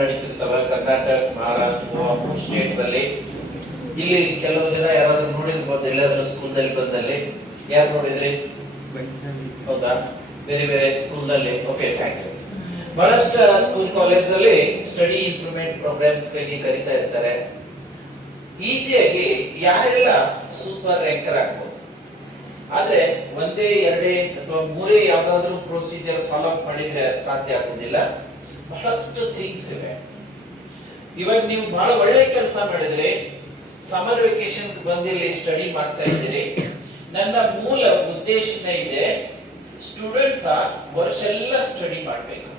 ನಡೀತಿರ್ತವೆ ಕರ್ನಾಟಕ, ಮಹಾರಾಷ್ಟ್ರ, ಗೋವಾ ಸ್ಟೇಟ್ದಲ್ಲಿ. ಇಲ್ಲಿ ಕೆಲವು ಜನ ಯಾರಾದ್ರೂ ನೋಡಿರ್ಬೋದು ಎಲ್ಲಾದ್ರೂ ಸ್ಕೂಲ್ದಲ್ಲಿ ಬಂದಲ್ಲಿ. ಯಾರು ನೋಡಿದ್ರಿ? ಹೌದಾ? ಬೇರೆ ಬೇರೆ ಸ್ಕೂಲ್ನಲ್ಲಿ. Okay, thank you. ಬಹಳಷ್ಟು ಸ್ಕೂಲ್ ಕಾಲೇಜಲ್ಲಿ ಸ್ಟಡಿ ಇಂಪ್ರೂವ್ಮೆಂಟ್ ಪ್ರೋಗ್ರಾಮ್ಸ್ ಗಾಗಿ ಕರೀತಾ ಇರ್ತಾರೆ. ಈಸಿಯಾಗಿ ಯಾರೆಲ್ಲ ಸೂಪರ್ ರ್ಯಾಂಕರ್ ಆಗ್ಬೋದು. ಆದ್ರೆ ಒಂದೇ ಎರಡೇ ಅಥವಾ ಮೂರೇ ಯಾವ್ದಾದ್ರು ಪ್ರೊಸೀಜರ್ ಫಾಲೋ ಅಪ್ ಮಾಡಿದ್ರೆ ಸಾಧ್ಯ ಆಗುದಿಲ್ಲ. ಬಹಳಷ್ಟು ಥಿಂಗ್ಸ್ ಇವೆ. ಇವಾಗ ನೀವು ಬಹಳ ಒಳ್ಳೆ ಕೆಲಸ ಮಾಡಿದ್ರೆ, ಸಮರ್ ವೆಕೇಶನ್ ಬಂದಿಲ್ಲಿ ಸ್ಟಡಿ ಮಾಡ್ತಾ ಇದ್ದೀರಿ. ನನ್ನ ಮೂಲ ಉದ್ದೇಶನೇ ಇದೆ, ಸ್ಟೂಡೆಂಟ್ಸ್ ವರ್ಷ ಎಲ್ಲ ಸ್ಟಡಿ ಮಾಡಬೇಕು.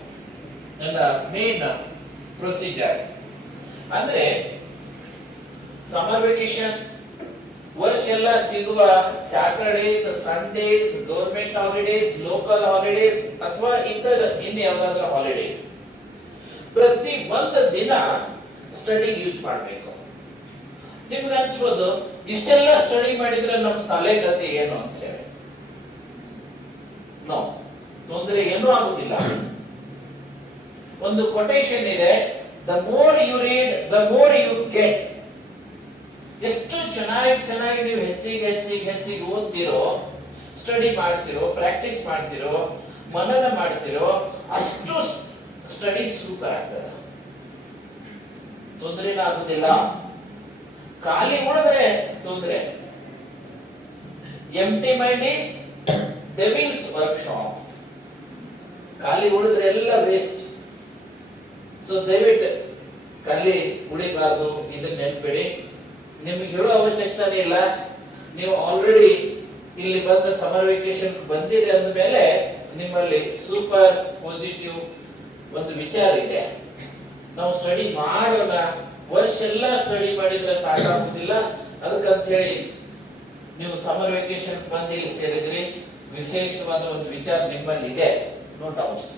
ನನ್ನ ಮೇನ್ ಪ್ರೊಸೀಜರ್ ಅಂದ್ರೆ ಸಮರ್ ವೆಕೇಶನ್ ವರ್ಷ ಎಲ್ಲ ಸಿಗುವ Saturdays, Sundays, government holidays, local holidays ಅಥವಾ ಇನ್ನು ಯಾವ್ದಾದ್ರು ಹಾಲಿಡೇಸ್, ಪ್ರತಿ ಒಂದು ದಿನ ಸ್ಟಡಿ ಯೂಸ್ ಮಾಡಬೇಕು. ನಿಮ್ಗೆ ಅನ್ಸ್ಬೋದು ಇಷ್ಟೆಲ್ಲ ಸ್ಟಡಿ ಮಾಡಿದ್ರೆ ನಮ್ಮ ತಲೆಗತಿ ಏನು ಅಂತ ಹೇಳಿ. ನೋ, ತೊಂದರೆ ಏನೂ ಆಗುದಿಲ್ಲ. ಒಂದು ಕೊಟೇಶನ್ ಇದೆ, the more you read the more you get. ಎಷ್ಟು ಚೆನ್ನಾಗಿ ನೀವು ಹೆಚ್ಚಿಗೆ ಓದ್ತಿರೋ, ಸ್ಟಡಿ ಮಾಡ್ತಿರೋ, ಪ್ರಾಕ್ಟೀಸ್ ಮಾಡ್ತಿರೋ, ಮನನ ಮಾಡ್ತಿರೋ, ಅಷ್ಟು ಸ್ಟಡಿ ಸೂಪರ್ ಆಗ್ತದೆ. ತೊಂದರೆ ಆಗುದಿಲ್ಲ. ಖಾಲಿ ಉಳಿದ್ರೆ ತೊಂದರೆ. ಎಂಟಿ ಮೈಂಡ್ ಈಸ್ ಡೆವಿಲ್ಸ್ ವರ್ಕ್ಶಾಪ್. ಖಾಲಿ ಉಳಿದ್ರೆ ಎಲ್ಲ ವೇಸ್ಟ್. ಸೊ ದಯವಿಟ್ಟು ಖಾಲಿ ಉಳಿಬಾರ್ದು, ಇದನ್ನ ನೆನ್ಪಿಡಿ. ನಿಮ್ಗೆ ಹೇಳೋ ಅವಶ್ಯಕತೆ ಇಲ್ಲ. ನೀವು ಆಲ್ರೆಡಿ ಇಲ್ಲಿ ಬಂದ ಸಮರ್ ವೆಕೇಶನ್ ಬಂದಿದೆ ಅಂದಮೇಲೆ ನಿಮ್ಮಲ್ಲಿ ಸೂಪರ್ ಪಾಸಿಟಿವ್ ಒಂದು ವಿಚಾರ ಇದೆ. ನಾವು ಸ್ಟಡಿ ಮಾಡೋಣ. ವರ್ಷ ಎಲ್ಲ ಸ್ಟಡಿ ಮಾಡಿದ್ರೆ ಸಾಕಾಗುದಿಲ್ಲ. ಅದಕ್ಕಂತ ಹೇಳಿ ನೀವು ಸಮರ್ ವೆಕೇಶನ್ ಬಂದು ಇಲ್ಲಿ ಸೇರಿದ್ರಿ. ವಿಶೇಷವಾದ ಒಂದು ವಿಚಾರ ನಿಮ್ಮಲ್ಲಿ ಇದೆ, ನೋ ಡೌಟ್ಸ್.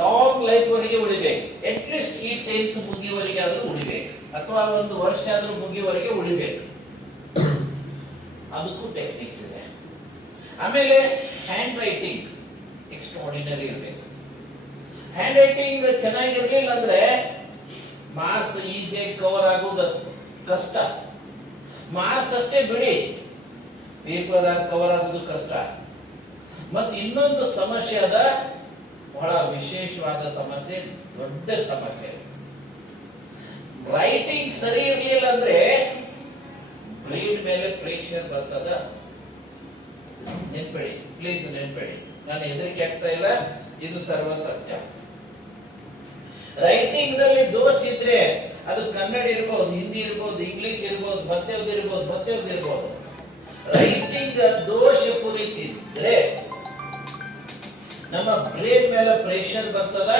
ಲಾಂಗ್ ಲೈಫ್ ವರೆಗೆ ಉಳಿಬೇಕು. ಅಟ್ ಲೀಸ್ಟ್ ಈ 10th ಮುಗಿಯವರೆಗೆ ಆದ್ರೂ ಉಳಿಬೇಕು, ಅಥವಾ ಒಂದು ವರ್ಷ ಆದ್ರೂ ಮುಗಿಯವರೆಗೆ ಉಳಿಬೇಕು. ಅದಕ್ಕೂ ಟೆಕ್ನಿಕ್ಸ್ ಇದೆ. ಆಮೇಲೆ ಹ್ಯಾಂಡ್ ರೈಟಿಂಗ್ ಎಕ್ಸ್ಟ್ರಾರ್ಡಿನರಿ ಇರಬೇಕು. ಹ್ಯಾಂಡ್ ರೈಟಿಂಗ್ ಚೆನ್ನಾಗಿರ್ಲಿಲ್ಲ ಅಂದ್ರೆ ಮಾರ್ಕ್ಸ್ ಈಸಿಯಾಗಿ ಕವರ್ ಆಗೋದು ಕಷ್ಟ. ಮಾರ್ಕ್ಸ್ ಅಷ್ಟೇ ಬಿಡಿ, ಪೇಪರ್ ಕವರ್ ಆಗೋದು ಕಷ್ಟ. ಮತ್ತೆ ಇನ್ನೊಂದು ಸಮಸ್ಯೆ ಅದ, ಬಹಳ ವಿಶೇಷವಾದ ಸಮಸ್ಯೆ, ದೊಡ್ಡ ಸಮಸ್ಯೆ. ರೈಟಿಂಗ್ ಸರಿ ಇರ್ಲಿಲ್ಲ ಅಂದ್ರೆ ಬ್ರೈನ್ ಮೇಲೆ ಪ್ರೆಷರ್ ಬರ್ತದ. ನೆನ್ಪಿಡಿ, ಪ್ಲೀಸ್ ನೆನ್ಪಿಡಿ. ನಾನು ಹೆದರಿಕೆ ಆಗ್ತಾ ಇಲ್ಲ, ಇದು ಸರ್ವ ಸತ್ಯ. ರೈಟಿಂಗ್ ದಲ್ಲಿ ದೋಷ ಇದ್ರೆ ಅದು ಕನ್ನಡ ಇರ್ಬೋದು, ಹಿಂದಿ ಇರ್ಬೋದು, ಇಂಗ್ಲಿಷ್ ಇರ್ಬೋದು, ಮತ್ತೇವ್ದು. ರೈಟಿಂಗ್ ದೋಷ ಪೂರಿತಿದ್ರೆ ನಮ್ಮ ಬ್ರೈನ್ ಮೇಲೆ ಪ್ರೆಷರ್ ಬರ್ತದ.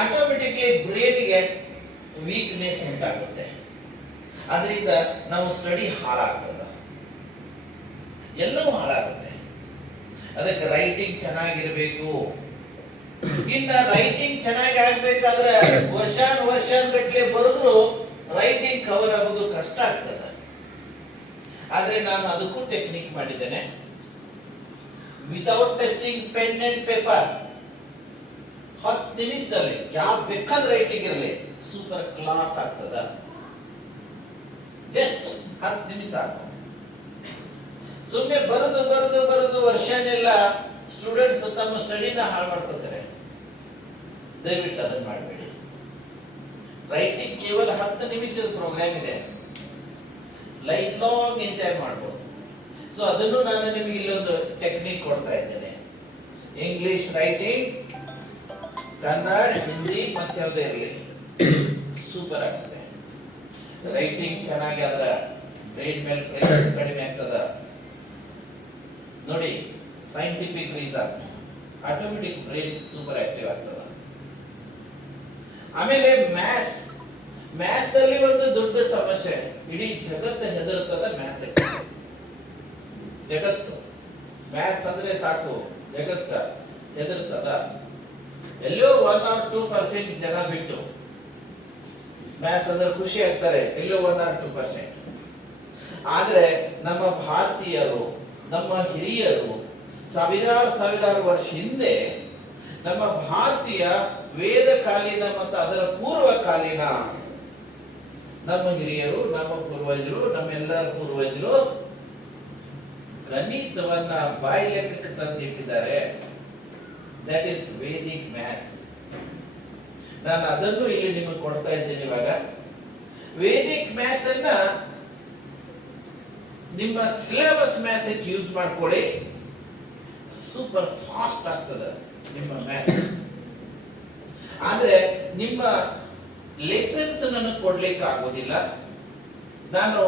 ಆಟೋಮೆಟಿಕ್ಲಿ ಬ್ರೈನ್ಗೆ ವೀಕ್ನೆಸ್ ಉಂಟಾಗುತ್ತೆ. ಅದರಿಂದ ನಾವು ಸ್ಟಡಿ ಹಾಳಾಗ್ತದ, ಎಲ್ಲವೂ ಹಾಳಾಗುತ್ತೆ. ಅದಕ್ಕೆ ರೈಟಿಂಗ್ ಚೆನ್ನಾಗಿರ್ಬೇಕು. ಇನ್ನ ರೈಟಿಂಗ್ ಚೆನ್ನಾಗಿ ಆಗ್ಬೇಕಾದ್ರೆ ವರ್ಷ ಗಟ್ಟಲೆ ಬರೆದ್ರು ರೈಟಿಂಗ್ ಕವರ್ ಆಗೋದು ಕಷ್ಟ ಆಗ್ತದ. ಆದ್ರೆ ನಾನು ಅದಕ್ಕೂ ಟೆಕ್ನಿಕ್ ಮಾಡಿದ್ದೇನೆ. Without touching pen and paper 10 ನಿಮಿಷದಲ್ಲಿ ಯಾವ ಬೇಕಾದ ರೈಟಿಂಗ್ ಇರಲಿ ಸೂಪರ್ ಕ್ಲಾಸ್ ಆಗ್ತದ. ಜಸ್ಟ್ 10 ನಿಮಿಷ ಸಾಕು. ಸುಮ್ಮನೆ ಬರೆದು ವರ್ಷನೆಲ್ಲ ಸ್ಟೂಡೆಂಟ್ಸ್ ತಮ್ಮ ಸ್ಟಡಿನ ಹಾಳು ಮಾಡ್ಕೋತಾರೆ. ದಯವಿಟ್ಟು ಅದನ್ನ ಮಾಡಬೇಡಿ. ರೈಟಿಂಗ್ ಕೇವಲ 10 ನಿಮಿಷದ ಪ್ರೋಗ್ರಾಮ್ ಇದೆ, ಲೈಫ್ ಲಾಂಗ್ ಎಂಜಾಯ್ ಮಾಡಬಹುದು. ಸೊ ಅದನ್ನು ನಾನು ನಿಮಗೆ ಇಲ್ಲೊಂದು ಟೆಕ್ನಿಕ್ ಕೊಡ್ತಾ ಇದ್ದೇನೆ. ಇಂಗ್ಲಿಷ್ ರೈಟಿಂಗ್, ಕನ್ನಡ, ಹಿಂದಿ ಮತ್ತೆ ಯಾವುದೇ ಇರಲಿ ಸೂಪರ್ ಆಗುತ್ತೆ. ರೈಟಿಂಗ್ ಚೆನ್ನಾಗಿ ಆದ್ರೆ ಬ್ರೈನ್ ಮೇಲೆ ಪ್ರೆಷರ್ ಕಡಿಮೆ ಆಗ್ತದ. ನೋಡಿ, scientific reason, automatic brain super active ಆಗ್ತದ. ಆಮೇಲೆ ಮ್ಯಾಥ್ಸ್ ನಲ್ಲಿ ಒಂದು ದೊಡ್ಡ ಸಮಸ್ಯೆ, ಇಡೀ ಜಗತ್ತು ಹೆದರ್ತದ ಮ್ಯಾಥ್ಸ್. ಜಗತ್ತು ಮ್ಯಾಥ್ಸ್ ಅಂದ್ರೆ ಸಾಕು ಜಗತ್ತ ಹೆದರ್ತದ. ಎಲ್ಲೋ 1 or 2% ಜನ ಬಿಟ್ಟು ಮ್ಯಾಥ್ಸ್ ಅಂದ್ರೆ ಖುಷಿ ಆಗ್ತಾರೆ, ಎಲ್ಲೋ 1 or 2%. ಆದ್ರೆ ನಮ್ಮ ಭಾರತೀಯರು, ನಮ್ಮ ಹಿರಿಯರು ಸಾವಿರಾರು ವರ್ಷ ಹಿಂದೆ ನಮ್ಮ ಭಾರತೀಯ ವೇದ ಕಾಲೀನ ಮತ್ತು ಅದರ ಪೂರ್ವಕಾಲೀನ ನಮ್ಮ ಹಿರಿಯರು, ನಮ್ಮ ಪೂರ್ವಜರು, ನಮ್ಮೆಲ್ಲರ ಪೂರ್ವಜರು ಗಣಿತವನ್ನ ಬಾಯಿ ಲೆಕ್ಕಕ್ಕೆ ತಂದಿಟ್ಟಿದ್ದಾರೆ. That is Vedic maths. ನಾನು ಅದನ್ನು ಇಲ್ಲಿ ನಿಮಗೆ ಕೊಡ್ತಾ ಇದ್ದೇನೆ. ಇವಾಗ ವೇದಿಕ್ ಮ್ಯಾಥ್ಸ್ ಅನ್ನ ನಿಮ್ಮ ಸಿಲೆಬಸ್ ಮ್ಯಾಥ್ಸ್ ಯೂಸ್ ಮಾಡ್ಕೊಳ್ಳಿ. ಸೂಪರ್ ಫಾಸ್ಟ್ ಆಗ್ತದೆ ನಿಮ್ಮ ಮ್ಯಾಥ್ಸ್. ಆದ್ರೆ ನಿಮ್ಮ ಲೆಸನ್ಸ್ ನನಗೆ ಕೊಡ್ಲಿಕ್ಕೆ ಆಗೋದಿಲ್ಲ. ನಾನು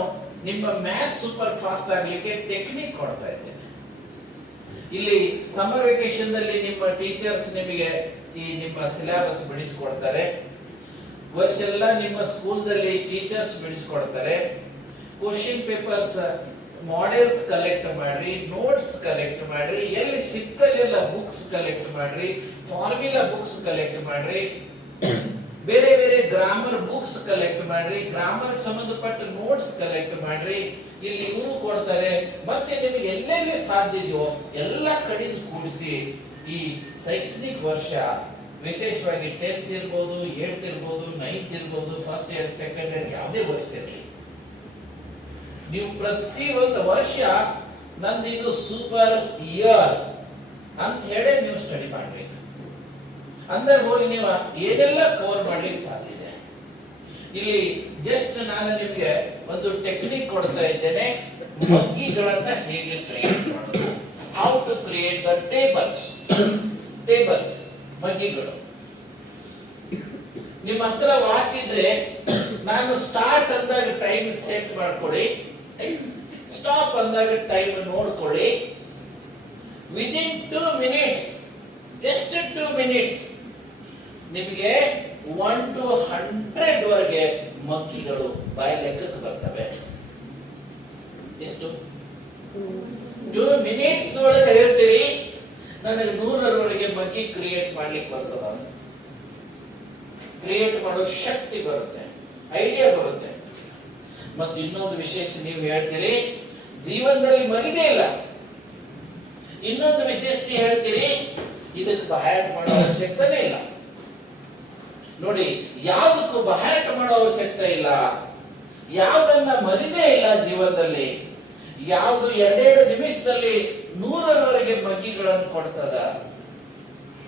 ನಿಮ್ಮ ಮ್ಯಾಥ್ಸ್ ಸೂಪರ್ ಫಾಸ್ಟ್ ಆಗ್ಲಿಕ್ಕೆ ಟೆಕ್ನಿಕ್ ಕೊಡ್ತಾ ಇದ್ದೇನೆ. ಇಲ್ಲಿ ಸಮ್ಮರ್ ವೆಕೇಶನ್ ನಲ್ಲಿ ನಿಮ್ಮ ಟೀಚರ್ಸ್ ನಿಮಗೆ ಈ ನಿಮ್ಮ ಸಿಲೆಬಸ್ ಬಿಡಿಸ್ಕೊಡ್ತಾರೆ. ವರ್ಷ ಎಲ್ಲ ನಿಮ್ಮ ಸ್ಕೂಲ್ದಲ್ಲಿ ಟೀಚರ್ಸ್ ಬಿಡಿಸ್ಕೊಡ್ತಾರೆ. ಕ್ವಶನ್ ಪೇಪರ್ಸ್ ಮಾಡೆಲ್ಸ್ ಕಲೆಕ್ಟ್ ಮಾಡ್ರಿ, ನೋಟ್ಸ್ ಕಲೆಕ್ಟ್ ಮಾಡ್ರಿ, ಎಲ್ಲಿ ಸಿಕ್ಕಲ್ಲೆಲ್ಲ ಬುಕ್ಸ್ ಕಲೆಕ್ಟ್ ಮಾಡ್ರಿ, ಫಾರ್ಮುಲಾ ಬುಕ್ಸ್ ಕಲೆಕ್ಟ್ ಮಾಡ್ರಿ, ಬೇರೆ ಬೇರೆ ಗ್ರಾಮರ್ ಬುಕ್ಸ್ ಕಲೆಕ್ಟ್ ಮಾಡ್ರಿ, ಗ್ರಾಮರ್ ಸಂಬಂಧಪಟ್ಟ ನೋಟ್ಸ್ ಕಲೆಕ್ಟ್ ಮಾಡ್ರಿ. ಇಲ್ಲಿ ಇವರು ಕೊಡ್ತಾರೆ. ಮತ್ತೆ ನಿಮಗೆ ಎಲ್ಲೆಲ್ಲಿ ಸಾಧ್ಯ ಇದೆಯೋ ಎಲ್ಲ ಕಡೆಯಿಂದ ಕೂಡಿಸಿ ಈ ಶೈಕ್ಷಣಿಕ ವರ್ಷ, ವಿಶೇಷವಾಗಿ 10th ಇರ್ಬೋದು, 8th ಇರ್ಬೋದು, 9th ಇರ್ಬೋದು, ಫಸ್ಟ್ ಇಯರ್, ಸೆಕೆಂಡ್ ಇಯರ್, ಯಾವುದೇ ವರ್ಷ ಇರಲಿ, ನೀವು ಪ್ರತಿ ಒಂದು ವರ್ಷ ನಂದು ಇದು ಸೂಪರ್ ಇಯರ್ ಅಂತ ಹೇಳಿ ನೀವು ಸ್ಟಡಿ ಮಾಡಬೇಕು. ಅಂದ್ರೆ ಹೋಗಿ ನೀವು ಏನೆಲ್ಲ ಕವರ್ ಮಾಡ್ಲಿಕ್ಕೆ ಸಾಧ್ಯ ಇದೆ. ಇಲ್ಲಿ ಜಸ್ಟ್ ನಾನು ನಿಮಗೆ ಒಂದು ಟೆಕ್ನಿಕ್ ಕೊಡ್ತಾ ಇದ್ದೇನೆ. ಮಗ್ಗಿಗಳನ್ನ ಹೇಗೆ ಕ್ರಿಯೇಟ್ ಮಾಡೋದು, how to create the tables ಮಗ್ಗಿಗಳು. ನಿಮ್ಮ ಹತ್ರ ವಾಚ್ ಇದ್ರೆ ನಾನು ಸ್ಟಾರ್ಟ್ ಅಂದಾಗ ಟೈಮ್ ಸೆಟ್ ಮಾಡ್ಕೊಳ್ಳಿ, ಸ್ಟಾಪ್ ಅಂದಾಗ ಟೈಮ್ ನೋಡ್ಕೊಳ್ಳಿ. ವಿದಿನ್ 2 minutes, ಜಸ್ಟ್ 2 minutes ನಿಮಗೆ 1 to 100 ವರೆಗೆ ಮಗ್ಗಿಗಳು ಬಾಯಿ ಲೆಕ್ಕಕ್ಕೆ ಬರ್ತವೆ. ಎಷ್ಟು? 2 minutes ಒಳಗೆ ಹೇಳ್ತೀರಿ ನನಗೆ 100ರವರೆಗೆ ಮಗ್ಗಿ ಕ್ರಿಯೇಟ್ ಮಾಡ್ಲಿಕ್ಕೆ ಬರ್ತದ. ಕ್ರಿಯೇಟ್ ಮಾಡೋ ಶಕ್ತಿ ಬರುತ್ತೆ, ಐಡಿಯಾ ಬರುತ್ತೆ. ಮತ್ತು ಇನ್ನೊಂದು ವಿಶೇಷ ನೀವು ಹೇಳ್ತೀರಿ ಜೀವನದಲ್ಲಿ ಮರಿದೇ ಇಲ್ಲ. ಇನ್ನೊಂದು ವಿಶೇಷತೆ ಹೇಳ್ತೀರಿ ಇದಕ್ಕೆ ಬಹಾಟ ಮಾಡೋ ಅವಶ್ಯಕತೆ ಇಲ್ಲ. ನೋಡಿ, ಯಾವುದಕ್ಕೂ ಬಹಾಟ ಮಾಡೋ ಅವಶ್ಯಕತೆ ಇಲ್ಲ, ಯಾವುದನ್ನ ಮರಿದೇ ಇಲ್ಲ ಜೀವನದಲ್ಲಿ, ಯಾವುದು 2 ನಿಮಿಷದಲ್ಲಿ 100ರವರೆಗೆ ಮಗ್ಗಿಗಳನ್ನು ಕೊಡ್ತದ,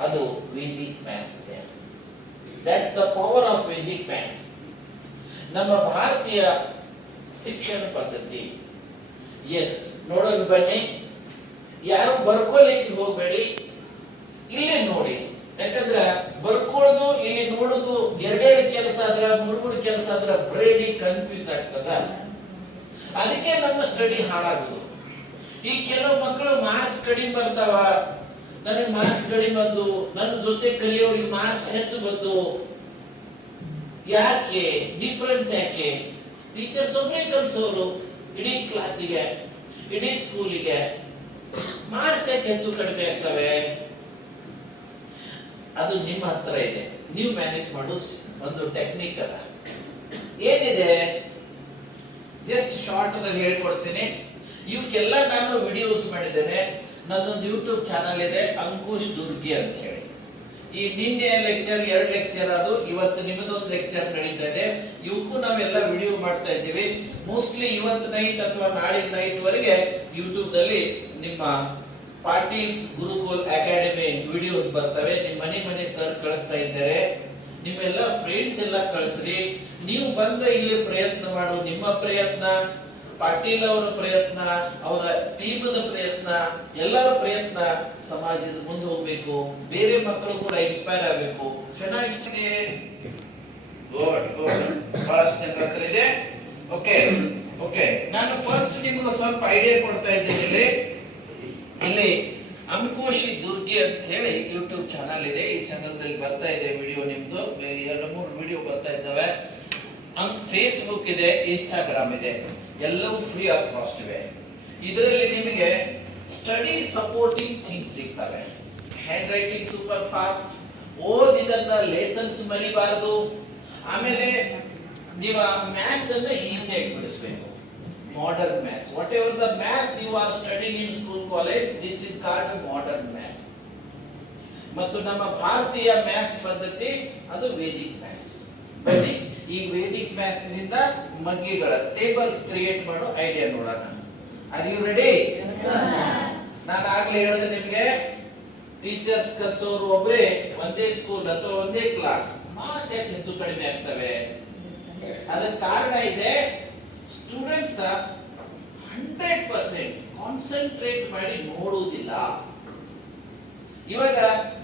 ಅದು ವೇದಿಕ್ ಮ್ಯಾಥ್ಸ್ ಇದೆ. That's the power of Vedic maths. ನಮ್ಮ ಭಾರತೀಯ ಶಿಕ್ಷಣ ಪದ್ಧತಿ. ಎಸ್, ನೋಡೋದು ಬನ್ನಿ. ಯಾರು ಬರ್ಕೋಲಿಕ್ಕೆ ಹೋಗಬೇಡಿ, ಇಲ್ಲೇ ನೋಡಿ. ಯಾಕಂದ್ರೆ ಬರ್ಕೊಳ್ಳೋದು ಇಲ್ಲಿ ನೋಡೋದು 2 ಕೆಲಸ ಆದ್ರ 3 ಕೆಲಸ ಆದ್ರ ಬ್ರೈಡಿ ಕನ್ಫ್ಯೂಸ್ ಆಗ್ತದ. ಅದಕ್ಕೆ ನಮ್ಮ ಸ್ಟಡಿ ಹಾಳಾಗುದು. ಈ ಕೆಲವು ಮಕ್ಕಳು ಮಾರ್ಕ್ಸ್ ಕಡಿಮೆ ಬರ್ತಾವ, ನನಗೆ ಮಾರ್ಕ್ಸ್ ಕಡಿಮೆ ಬಂದು, ನನ್ನ ಜೊತೆ ಕಲಿಯೋರಿಗೆ ಮಾರ್ಕ್ಸ್ ಹೆಚ್ಚು ಬಂದು. ಯಾಕೆ ಡಿಫರೆನ್ಸ್? ಯಾಕೆ? ಟೀಚರ್ಸ್ ಒಬ್ಬರೇ ಕಲಿಸೋರು ಇಡೀ ಕ್ಲಾಸಿಗೆ, ಇಡೀ ಸ್ಕೂಲಿಗೆ, ಮಾರ್ಕ್ಸ್ ಯಾಕೆ ಹೆಚ್ಚು ಕಡಿಮೆ ಆಗ್ತವೆ? ಅದು ನಿಮ್ಮ ಹತ್ರ ಇದೆ, ನೀವು ಮ್ಯಾನೇಜ್ ಮಾಡೋ ಒಂದು ಟೆಕ್ನಿಕ್ ಅದ. ಏನಿದೆ ಜಸ್ಟ್ ಶಾರ್ಟ್ ನಲ್ಲಿ ಹೇಳ್ಕೊಡ್ತೀನಿ. ಇವಕ್ಕೆಲ್ಲ ನಾನು ವಿಡಿಯೋಸ್ ಮಾಡಿದ್ದೇನೆ. ನನ್ನೊಂದು ಯೂಟ್ಯೂಬ್ ಚಾನಲ್ ಇದೆ, ಅಂಕುಶ್ ದುರ್ಗಿ ಅಂತ ಹೇಳಿ. ಈ ನಿನ್ನೆ ಲೆಕ್ಚರ್ 2 ಲೆಕ್ಚರ್ ಅದು, ಇವತ್ತು ನಿಮ್ಮದೊಂದು ಲೆಕ್ಚರ್ ನಡೀತಾ ಇದೆ. ಇವಕ್ಕೂ ನಾವೆಲ್ಲ ವಿಡಿಯೋ ಮಾಡ್ತಾ ಇದ್ದೀವಿ. ಮೋಸ್ಟ್ಲಿ ಇವತ್ತು ನೈಟ್ ಅಥವಾ ನಾಳೆ ನೈಟ್ ವರೆಗೆ ಯೂಟ್ಯೂಬ್ ದಲ್ಲಿ ನಿಮ್ಮ ಪಾಟೀಲ್ಸ್ ಗುರುಕುಲ್ ಅಕಾಡೆಮಿ ವಿಡಿಯೋಸ್ ಬರ್ತವೆ. ನಿಮ್ಮ ಮನೆ ಸರ್ ಕಳಿಸ್ತಾ ಇದ್ದಾರೆ. ನಿಮ್ಮೆಲ್ಲ ಫ್ರೆಂಡ್ಸ್ ಎಲ್ಲ ಕಳಿಸ್ರಿ. ನೀವು ಬಂದ ಇಲ್ಲಿ ಪ್ರಯತ್ನ ಮಾಡು. ನಿಮ್ಮ ಪ್ರಯತ್ನ, ಪಾಟೀಲ್ ಅವರ ಪ್ರಯತ್ನ, ಅವರ ಟೀಮದ ಪ್ರಯತ್ನ, ಎಲ್ಲರ ಪ್ರಯತ್ನ ಸಮಾಜದ ಮುಂದೆ ಹೋಗ್ಬೇಕು. ಬೇರೆ ಮಕ್ಕಳು ಕೂಡ ಇನ್ಸ್ಪೈರ್ ಆಗಬೇಕು. ಚೆನ್ನಾಗಿಷ್ಟೇ. ಗುಡ್ ಗುಡ್, ಬಹಳಷ್ಟು ಜನರ ಹತ್ರ ಇದೆ. ಓಕೆ ಓಕೆ, ನಾನು ಫಸ್ಟ್ ನಿಮ್ಗೆ ಸ್ವಲ್ಪ ಐಡಿಯಾ ಕೊಡ್ತಾ ಇದ್ದೀನಿ. ಇಲ್ಲಿ ಅಂಕುಶ್ ದುರ್ಗಿ ಅಂತ ಹೇಳಿ ಯೂಟ್ಯೂಬ್ ಚಾನಲ್ ಇದೆ. ಈ ಚಾನಲ್ ದಲ್ಲಿ ಬರ್ತಾ ಇದೆ ವಿಡಿಯೋ, ನಿಮ್ದು 2-3 ವಿಡಿಯೋ ಬರ್ತಾ ಇದ್ದಾವೆ. ಫೇಸ್ಬುಕ್ ಇದೆ, ಇನ್ಸ್ಟಾಗ್ರಾಮ್ ಇದೆ, ಎಲ್ಲವೂ ಫ್ರೀ ಆಫ್ ಕಾಸ್ಟ್ ಇವೆ. ಇದರಲ್ಲಿ ನಿಮಗೆ ಸ್ಟಡಿ ಸಪೋರ್ಟಿಂಗ್ ಥಿಂಗ್ಸ್ ಸಿಗ್ತವೆ. ಹ್ಯಾಂಡ್ ರೈಟಿಂಗ್ ಸೂಪರ್ ಫಾಸ್ಟ್, ಓದಿದನ್ನ ಲೆಸನ್ಸ್ ಮರಿಬಾರದು. ಆಮೇಲೆ ನೀವು ಮ್ಯಾಥ್ಸ್ ಅನ್ನು ಈಸಿಯಾಗಿ ಬಿಡಿಸಬೇಕು. modern maths, whatever the maths you are studying in school, college, this is called modern maths. ಮತ್ತು ನಮ್ಮ ಭಾರತೀಯ ಮ್ಯಾಥ್ಸ್ ಪದ್ಧತಿ ಅದು ವೇದಿಕ್ ಮ್ಯಾಥ್ಸ್. ಬನ್ನಿ ಈ ವೇದಿಕ್ ಮ್ಯಾಥ್ಸ್ ನಿಂದ ಮಗ್ಗಿಗಳ ಟೇಬಲ್ಸ್ ಕ್ರಿಯೇಟ್ ಮಾಡೋ ಐಡಿಯಾ ನೋಡೋಣ. Are you ready? ನಾನು ಆಗ್ಲೇ ಹೇಳಿದೆ ನಿಮಗೆ, ಟೀಚರ್ಸ್ ಕಲಿಸೋರು ಒಬ್ಬರೇ ಒಂದೇ ಸ್ಕೂಲ್ ಅಥವಾ ಒಂದೇ ಕ್ಲಾಸ್, ಮಾರ್ಕ್ಸ್ ಯಾಕೆ ಹೆಚ್ಚು ಕಡಿಮೆ ಆಗ್ತವೆ? ಅದಕ್ಕೆ ಕಾರಣ ಇದೆ, ಸ್ಟೂಡೆಂಟ್ಸ್ 100% ಕಾನ್ಸಂಟ್ರೇಟ್ ಮಾಡಿ ನೋಡುವುದಿಲ್ಲ. ಇವಾಗ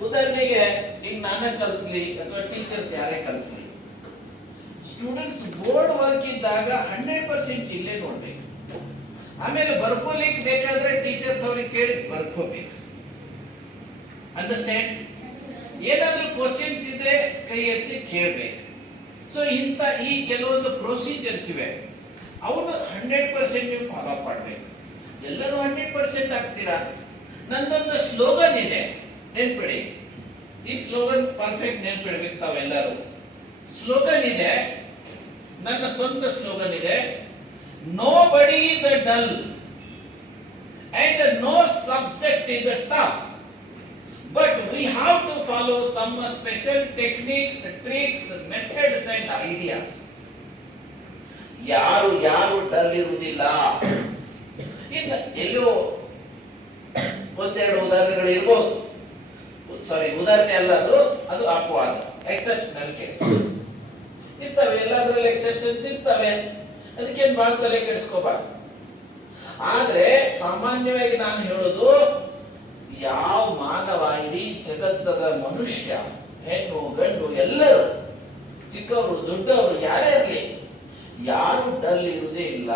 ಉದಾಹರಣೆಗೆ ಈಗ ನಾನೇ ಕಲಿಸ್ಲಿ ಅಥವಾ ಟೀಚರ್ಸ್ ಯಾರೇ ಕಲಿಸ್ಲಿ, ಸ್ಟೂಡೆಂಟ್ಸ್ ಬೋರ್ಡ್ ವರ್ಕ್ ಇದ್ದಾಗ 100% ಇಲ್ಲೇ ನೋಡ್ಬೇಕು. ಆಮೇಲೆ ಬರ್ಕೋಲಿಕ್ಕೆ ಬೇಕಾದ್ರೆ ಟೀಚರ್ಸ್ ಅವ್ರಿಗೆ ಕೇಳಿ ಬರ್ಕೋಬೇಕು. ಅಂಡರ್ಸ್ಟ್ಯಾಂಡ್? ಏನಾದ್ರೂ ಕ್ವಶನ್ಸ್ ಇದ್ರೆ ಕೈ ಎತ್ತಿ ಕೇಳಬೇಕು. ಸೊ ಇಂಥ ಈ ಕೆಲವೊಂದು ಪ್ರೊಸೀಜರ್ಸ್ ಇವೆ, ಅವನು 100% ನೀವು ಫಾಲೋ ಮಾಡಬೇಕು. ಎಲ್ಲರೂ 100% ಆಗ್ತೀರಾ? ನಂದೊಂದು ಸ್ಲೋಗನ್ ಇದೆ, ನೆನ್ಪಿಡಿ. ಈ ಸ್ಲೋಗನ್ ಪರ್ಫೆಕ್ಟ್ ನೆನ್ಪಿಡ್ಬೇಕು ತಾವೆಲ್ಲರೂ. ಸ್ಲೋಗನ್ ಇದೆ, ನನ್ನ ಸ್ವಂತ ಸ್ಲೋಗನ್ ಇದೆ, nobody is a dull and no subject is a tough, but we have to follow some special techniques, tricks, methods and ideas. ಯಾರು ಡಲ್ ಇರುವುದಿಲ್ಲ. ಇನ್ನು ಎಲ್ಲೋ ಒಂದೆರಡು ಉದಾಹರಣೆಗಳು ಇರಬಹುದು. ಸಾರಿ, ಉದಾಹರಣೆ ಅಲ್ಲ, ಅದು ಅಪವಾದ, ಎಕ್ಸೆಪ್ಷನಲ್ ಕೇಸ್ ಇರ್ತವೆ. ಎಲ್ಲಾದ್ರಲ್ಲಿ ಎಕ್ಸೆಪ್ಷನ್ಸ್ ಇರ್ತವೆ, ಅದಕ್ಕೇನು ಬಹಳ ತಲೆ ಕೆಡಿಸ್ಕೋಬಾರ್ದು. ಆದ್ರೆ ಸಾಮಾನ್ಯವಾಗಿ ನಾನು ಹೇಳೋದು, ಯಾವ ಮಾನವ, ಇಡೀ ಜಗತ್ತದ ಮನುಷ್ಯ, ಹೆಣ್ಣು ಗಂಡು ಎಲ್ಲರೂ, ಚಿಕ್ಕವರು ದೊಡ್ಡವರು ಯಾರೇ ಇರಲಿ, ಯಾರು ಡಲ್ ಇರುವುದೇ ಇಲ್ಲ.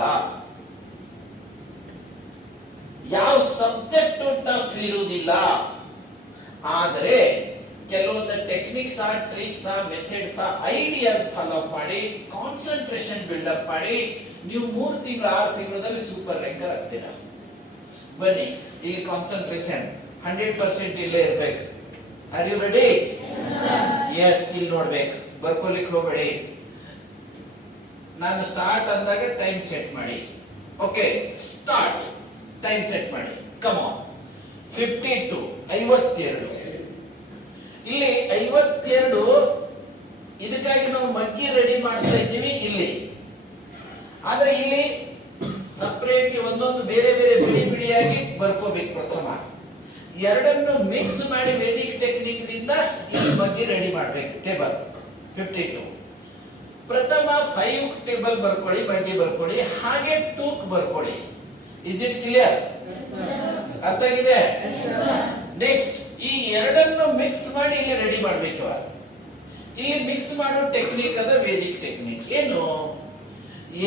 ಯಾವ ಸಬ್ಜೆಕ್ಟ್ ಟಫ್ ಇರುವುದಿಲ್ಲ. ಆದರೆ ಕೆಲವೊಂದು techniques, tricks, methods, ideas follow ಮಾಡಿ ಕಾನ್ಸಂಟ್ರೇಷನ್ ಬಿಲ್ಡಪ್ ಮಾಡಿ ನೀವು 3 ತಿಂಗಳು 6 ತಿಂಗಳಲ್ಲಿ ಸೂಪರ್ ರ್ಯಾಂಕರ್ ಆಗ್ತೀರಾ. ಬನ್ನಿ, ಇಲ್ಲಿ ಕಾನ್ಸಂಟ್ರೇಷನ್ 100% ಇಲ್ಲೇ ಇರ್ಬೇಕು. Are you ready? ಎಸ್. ಇಲ್ಲಿ ನೋಡ್ಬೇಕು, ಬರ್ಕೋಲಿಕ್ಕೆ ಹೋಗಬೇಡಿ. ನಾನು ಸ್ಟಾರ್ಟ್ ಅಂದಾಗ ಟೈಮ್ ಸೆಟ್ ಮಾಡಿ. Okay, start. ಟೈಮ್ ಸೆಟ್ ಮಾಡಿ. Come on. 52 52. ಇಲ್ಲಿ 52. ಇದಕ್ಕಾಗಿ ನಾವು ಮಗ್ಗಿ ರೆಡಿ ಮಾಡ್ತಾ ಇದ್ದೀವಿ ಇಲ್ಲಿ. ಆದ್ರೆ ಇಲ್ಲಿ ಸಪರೇಟ್ ಒಂದೊಂದು ಬೇರೆ ಬೇರೆ ಬಿಡಿ ಬಿಡಿಯಾಗಿ ಬರ್ಕೋಬೇಕು. ಪ್ರಥಮ ಎರಡನ್ನು ಮಿಕ್ಸ್ ಮಾಡಿ ವೇದಿಕ್ ಟೆಕ್ನಿಕ್ ದಿಂದ ಇಲ್ಲಿ ಮಗ್ಗಿ ರೆಡಿ ಮಾಡಬೇಕು. ಟೇಬಲ್ 52. ಪ್ರಥಮ 5 ಟೇಬಲ್ ಬರ್ಕೊಳ್ಳಿ, ಮಗ್ಗಿ ಬರ್ಕೊಳ್ಳಿ, ಹಾಗೆ 2 ಬರ್ಕೊಳ್ಳಿ. Is it clear? ಅರ್ಥ ಆಗಿದೆ? ನೆಕ್ಸ್ಟ್ ಈ ಎರಡನ್ನು ಮಿಕ್ಸ್ ಮಾಡಿ ಇಲ್ಲಿ ರೆಡಿ ಮಾಡಬೇಕು. ಇಲ್ಲಿ ಮಿಕ್ಸ್ ಮಾಡೋ ಟೆಕ್ನಿಕ್ ಅದ ವೇದಿಕ್ ಟೆಕ್ನಿಕ್. ಏನು?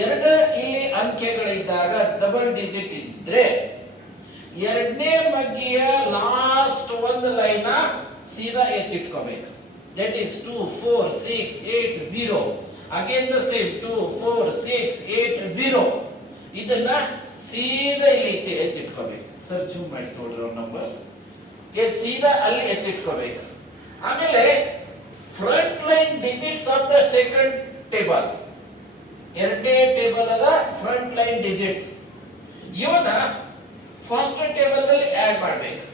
ಎರಡು ಇಲ್ಲಿ ಅಂಕೆಗಳಿದ್ದಾಗ ಡಬಲ್ ಡಿಜಿಟ್ ಇದ್ರೆ ಎರಡನೇ ಮಗ್ಗಿಯ ಲಾಸ್ಟ್ ಒಂದು ಲೈನ್ ಸೀದಾ ಎತ್ತಿಟ್ಕೋಬೇಕು. That is 2 4 6 8 0. Again the same 2 4 6 8 0. ಇದನ್ನ ಸೀದಾ ಇಲ್ಲಿ ಎತ್ತಿಟ್ಕೋಬೇಕು. ಸರ್ ಜೂಮ್ ಮಾಡಿ ತೋಡ್ರಿ ನಂಬರ್ಸ್. ಸೀದಾ ಅಲ್ಲಿ ಎತ್ತಿಟ್ಕೋಬೇಕು. ಆಮೇಲೆ front line digits of the second table, ಎರಡನೇ ಟೇಬಲ್ ಅದ ಫ್ರಂಟ್ ಲೈನ್ ಡಿಜಿಟ್ಸ್, ಇವನ್ನ ಫಸ್ಟ್ ಟೇಬಲ್ ಅಲ್ಲಿ ಆಡ್ ಮಾಡಬೇಕು.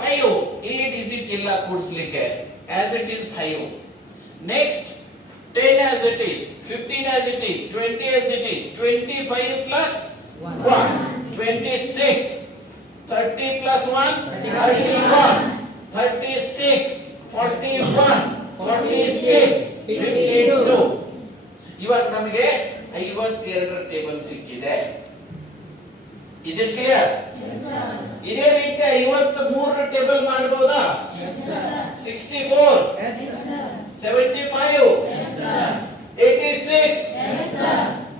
5 ಇಲ್ಲಿ ಡಿಜಿಟ್ ಇಲ್ಲ ಕೂಡಿಸ್ಲಿಕ್ಕೆ, as it is 5. next 10 as it is, 15 as it is, 20 as it is, 25 plus 1 26, 30 plus 1 31, 36, 41, 46, 52. ಇವಾಗ ನಮಗೆ 52 ಟೇಬಲ್ ಸಿಕ್ಕಿದೆ. Is it clear? ಇದೇ ರೀತಿ 53 ಟೇಬಲ್ ಮಾಡಬಹುದಾ? 64, 75, 86,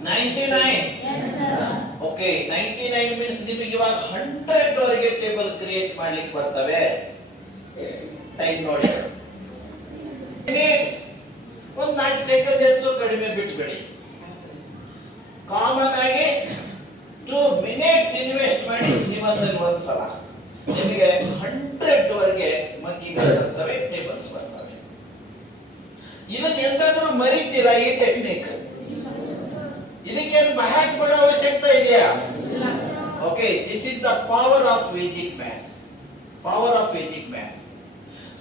99. ಓಕೆ, 99 ಮೀನ್ಸ್ ನಿಮಗೆ ಇವಾಗ 100 ವರೆಗೆ ಟೇಬಲ್ ಕ್ರಿಯೇಟ್ ಮಾಡ್ಲಿಕ್ಕೆ ಬರ್ತವೆ. ಟೈಮ್ ನೋಡಿ, ಮಿನಿಟ್ಸ್ ಒಂದು 4 ಸೆಕೆಂಡ್ ಹೆಚ್ಚು ಕಡಿಮೆ ಬಿಟ್ಬಿಡಿ. ಕಾಮನ್ ಆಗಿ 2 ಮಿನಿಟ್ಸ್ ಇನ್ವೆಸ್ಟ್ ಮಾಡಿ ಜೀವನದಲ್ಲಿ ಒಂದ್ಸಲ ನಿಮಗೆ 100 ವರೆಗೆ ಮಗ್ಗಿಗಳು ಬರ್ತವೆ, ಟೇಬಲ್ಸ್ ಬರ್ತವೆ. ಇದನ್ನ ಎಂದಾದ್ರೂ ಮರಿತೀರಾ ಈ ಟೆಕ್ನಿಕ್? ಇದಕ್ಕೇನು ಬಹಳ ಕೂಡ ಅವಶ್ಯಕತೆ ಇದೆಯಾ? Okay, this is the power of Vedic maths. Power of Vedic maths.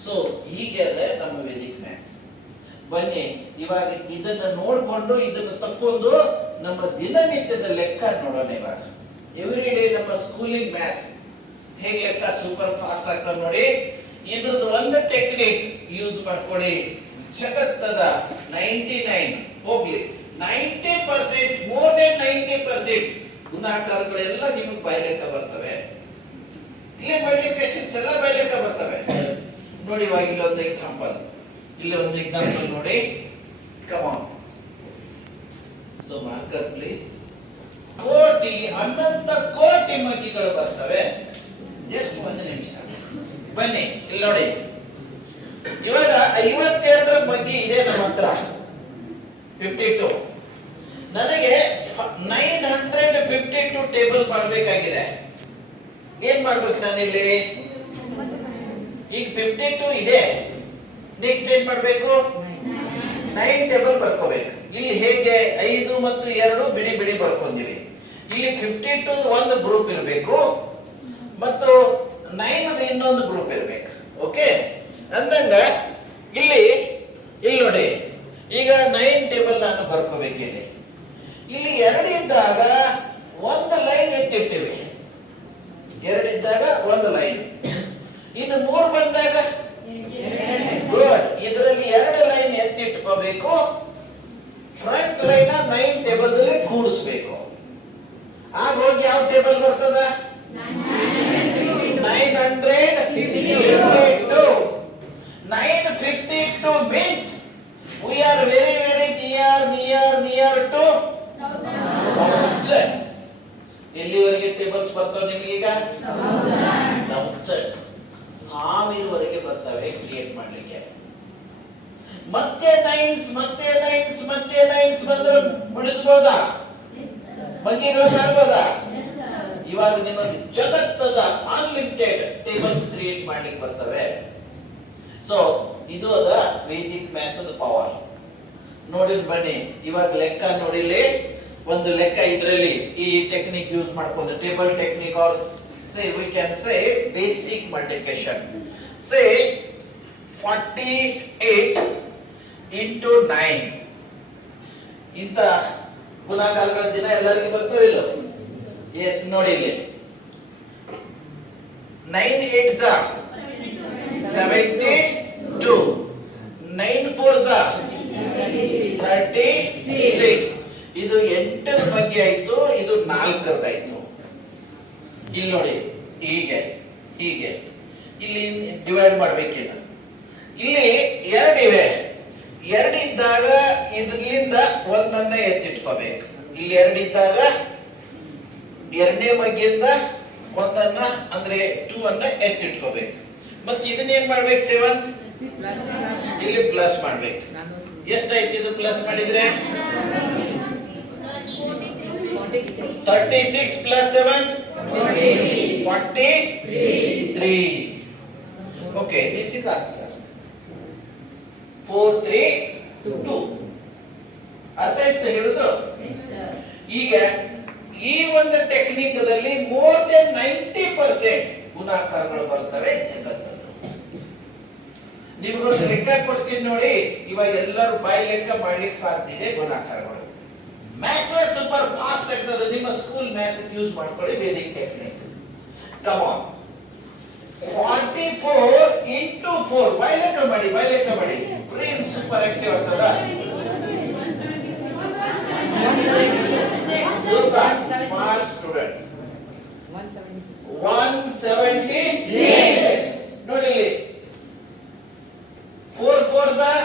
So ಹೀಗೆ ಅದ ನಮ್ಮ ವೇದಿಕ್ ಮ್ಯಾಥ್ಸ್. ಬನ್ನಿ ಇವಾಗ ಇದನ್ನ ನೋಡ್ಕೊಂಡು ಇದನ್ನ ತಕ್ಕೊಂಡು ನಮ್ಮ ದಿನನಿತ್ಯದ ಲೆಕ್ಕ ನೋಡೋಣ. ಇವಾಗ ಎವ್ರಿ ಡೇ ನಮ್ಮ ಸ್ಕೂಲಿಂಗ್ ಮ್ಯಾಥ್ಸ್ ಹೇಗೆ ಲೆಕ್ಕ ಸೂಪರ್ ಫಾಸ್ಟ್ ಆಗ್ತದೆ ನೋಡಿ. ಇದ್ರದ್ದು ಒಂದು ಟೆಕ್ನಿಕ್ ಯೂಸ್ ಮಾಡ್ಕೊಳ್ಳಿ. ಜಗತ್ತದ 99 ಹೋಗ್ಲಿ 90% ಮೋರ್ ದೆನ್ 90% ಗುಣಾಕಾರಗಳೆಲ್ಲ ನಿಮಗೆ ಬಯಲೆಕ್ಕ ಬರ್ತವೆ. ಇಲ್ಲಿ ಮಲ್ಟಿಪ್ಲಿಕೇಶನ್ಸ್ ಎಲ್ಲ ಬಯಲೆಕ್ಕ ಬರ್ತವೆ ನೋಡಿ. ಇವಾಗ ಇಲ್ಲೊಂದು ಎಕ್ಸಾಂಪಲ್, ಇಲ್ಲಿ ಒಂದು ಎಕ್ಸಾಂಪಲ್ ನೋಡಿ. Come on, so marker please. ಕೋಟಿ ಅನಂತ ಕೋಟಿ ಮಗ್ಗಿಗಳು ಬರ್ತವೆ. ಜಸ್ಟ್ ಒಂದು ನಿಮಿಷ ಬನ್ನಿ ಇಲ್ಲಿ ನೋಡಿ. ಇವಾಗ 52 ಮಗ್ಗಿ ಇದೆ ನಮ್ಮ ಹತ್ರ, 52. ನನಗೆ 952 ಟೇಬಲ್ ಮಾಡಬೇಕಾಗಿದೆ. ಏನ್ ಮಾಡ್ಬೇಕು ನಾನಿಲ್ಲಿ? ಈಗ 52 ಇದೆ, ನೆಕ್ಸ್ಟ್ ಏನ್ ಮಾಡ್ಬೇಕು? 9 ಟೇಬಲ್ ಬರ್ಕೋಬೇಕು. ಇಲ್ಲಿ ಹೇಗೆ 5 ಮತ್ತು 2 ಬಿಡಿ ಬಿಡಿ ಬರ್ಕೊಂಡಿವಿ. ಇಲ್ಲಿ 52 ಒಂದು ಗ್ರೂಪ್ ಇರಬೇಕು ಮತ್ತು 9 ಇನ್ನೊಂದು ಗ್ರೂಪ್ ಇರಬೇಕು. ಓಕೆ ಅಂದಂಗ ಇಲ್ಲಿ ನೋಡಿ, ಈಗ 9 ಟೇಬಲ್ ನಾನು ಬರ್ಕೋಬೇಕಿದೆ. ಇಲ್ಲಿ 2 ಇದ್ದಾಗ ಒಂದು ಲೈನ್ ಎತ್ತಿರ್ತೀವಿ, 2 ಇದ್ದಾಗ ಒಂದು ಲೈನ್. ಇನ್ನು 3 ಬಂದಾಗ ಗುಡ್, ಇದರಲ್ಲಿ 2 ಲೈನ್ ಎತ್ತಿಟ್ಕೋಬೇಕು. ಫ್ರಂಟ್ ಲೈನ್ 9 ಟೇಬಲ್ ಅಲ್ಲಿ ಕೂಡಿಸ್ಬೇಕು. ಆಗ ಹೋಗಿ ಯಾವ ಟೇಬಲ್ ಬರ್ತದ? 952. 952 means we are very near to 1000. ಎಲ್ಲಿವರೆಗೆ ಟೇಬಲ್ಸ್ ಬರ್ತವೆ ನಿಮಗೆ? ಈಗ 1000 1000ವರೆಗೆ ಬರ್ತವೆ ಕ್ರಿಯೇಟ್ ಮಾಡ್ಲಿಕ್ಕೆ. ಮತ್ತೆ ನೈನ್ಸ್ ಬಂದ್ರೆ ಬಿಡಿಸಬಹುದಾ? ಬಗ್ಗೆಗಳು ಮಾಡ್ಬೋದಾ? ಇವಾಗ ನಿಮಗೆ ಜಗತ್ತದ ಅನ್ಲಿಮಿಟೆಡ್ ಟೇಬಲ್ಸ್ ಕ್ರಿಯೇಟ್ ಮಾಡ್ಲಿಕ್ಕೆ ಬರ್ತವೆ. ಸೊ ಇದು ಅದ ವೇದಿಕ್ ಮ್ಯಾಥ್ಸ್ ದ ಪವರ್. ನೋಡಿ ಬನ್ನಿ ಇವಾಗ ಲೆಕ್ಕ ನೋಡಿಲಿ. ಒಂದು ಲೆಕ್ಕ ಇದರಲ್ಲಿ ಈ ಟೆಕ್ನಿಕ್ ಯೂಸ್ ಮಾಡ್ಕೊಂಡು table technique or say we can say basic multiplication. Say 48 into 9. ಇಂತ ಗುಣಾಕಾರಗಳ ದಿನ ಎಲ್ಲರಿಗೂ ಬರ್ತವೆ ಇಲ್ಲ? ಎಸ್ ನೋಡಿ ಇಲ್ಲಿ 9 8 72, 9 4 36. ಇದು 8ರ ಬಗ್ಗೆ ಆಯ್ತು, ಇದು 4ರದಾಯ್ತು. ಇಲ್ಲಿ ನೋಡಿ ಹೀಗೆ ಇಲ್ಲಿ ಡಿವೈಡ್ ಮಾಡ್ಬೇಕಿಲ್ಲ. ಇಲ್ಲಿ 2 ಇವೆ, 2 ಇದ್ದಾಗ ಇದರಿಂದ ಒಂದನ್ನ ಎತ್ತಿಟ್ಕೋಬೇಕು. ಇಲ್ಲಿ 2 ಇದ್ದಾಗ 2ನೇ ಬಗ್ಗೆಯಿಂದ ಒಂದನ್ನ ಅಂದ್ರೆ 2 ಅನ್ನ ಎತ್ತಿಟ್ಕೋಬೇಕು. ಮತ್ತೆ ಇದನ್ನ ಏನ್ ಮಾಡ್ಬೇಕು? 7 ಇಲ್ಲಿ ಪ್ಲಸ್ ಮಾಡ್ಬೇಕು. ಎಷ್ಟಾಯ್ತು ಇದು ಪ್ಲಸ್ ಮಾಡಿದ್ರೆ? 36 plus 7 43. Okay, this is answer 432. ಅರ್ಥ ಆಯ್ತು ಹೇಳುದು? ಈಗ ಈ ಒಂದು ಟೆಕ್ನಿಕ್ದಲ್ಲಿ ಮೋರ್ ದೆನ್ 90% ಗುಣಾಕಾರಗಳು ಬರ್ತವೆ ಜಗತ್ತದ್ದು. ನಿಮಗೊಂದು ಲೆಕ್ಕ ಕೊಡ್ತೀನಿ ನೋಡಿ. ಇವಾಗ ಎಲ್ಲರೂ ಬಾಯಿ ಲೆಕ್ಕ ಮಾಡ್ಲಿಕ್ಕೆ ಸಾಧ್ಯ ಇದೆ ಗುಣಾಕಾರಗಳು. ಮ್ಯಾಥ್ಸ್ ಸೂಪರ್ ಫಾಸ್ಟ್ ಆಗ್ತದೆ. ನಿಮ್ಮ ಸ್ಕೂಲ್ ಮ್ಯಾಥ್ಸ್ ಯೂಸ್ ಮಾಡ್ಕೊಳ್ಳಿ Vedic technique. Come on, 44 into 4 ಬಾಯಿ ಲೆಕ್ಕ ಮಾಡಿ. ಬ್ರೈನ್ ಸೂಪರ್ ಆಕ್ಟಿವ್ ಆಗ್ತದ. Super smart students. 176 ನೋಡಿ ಇಲ್ಲಿ 4 4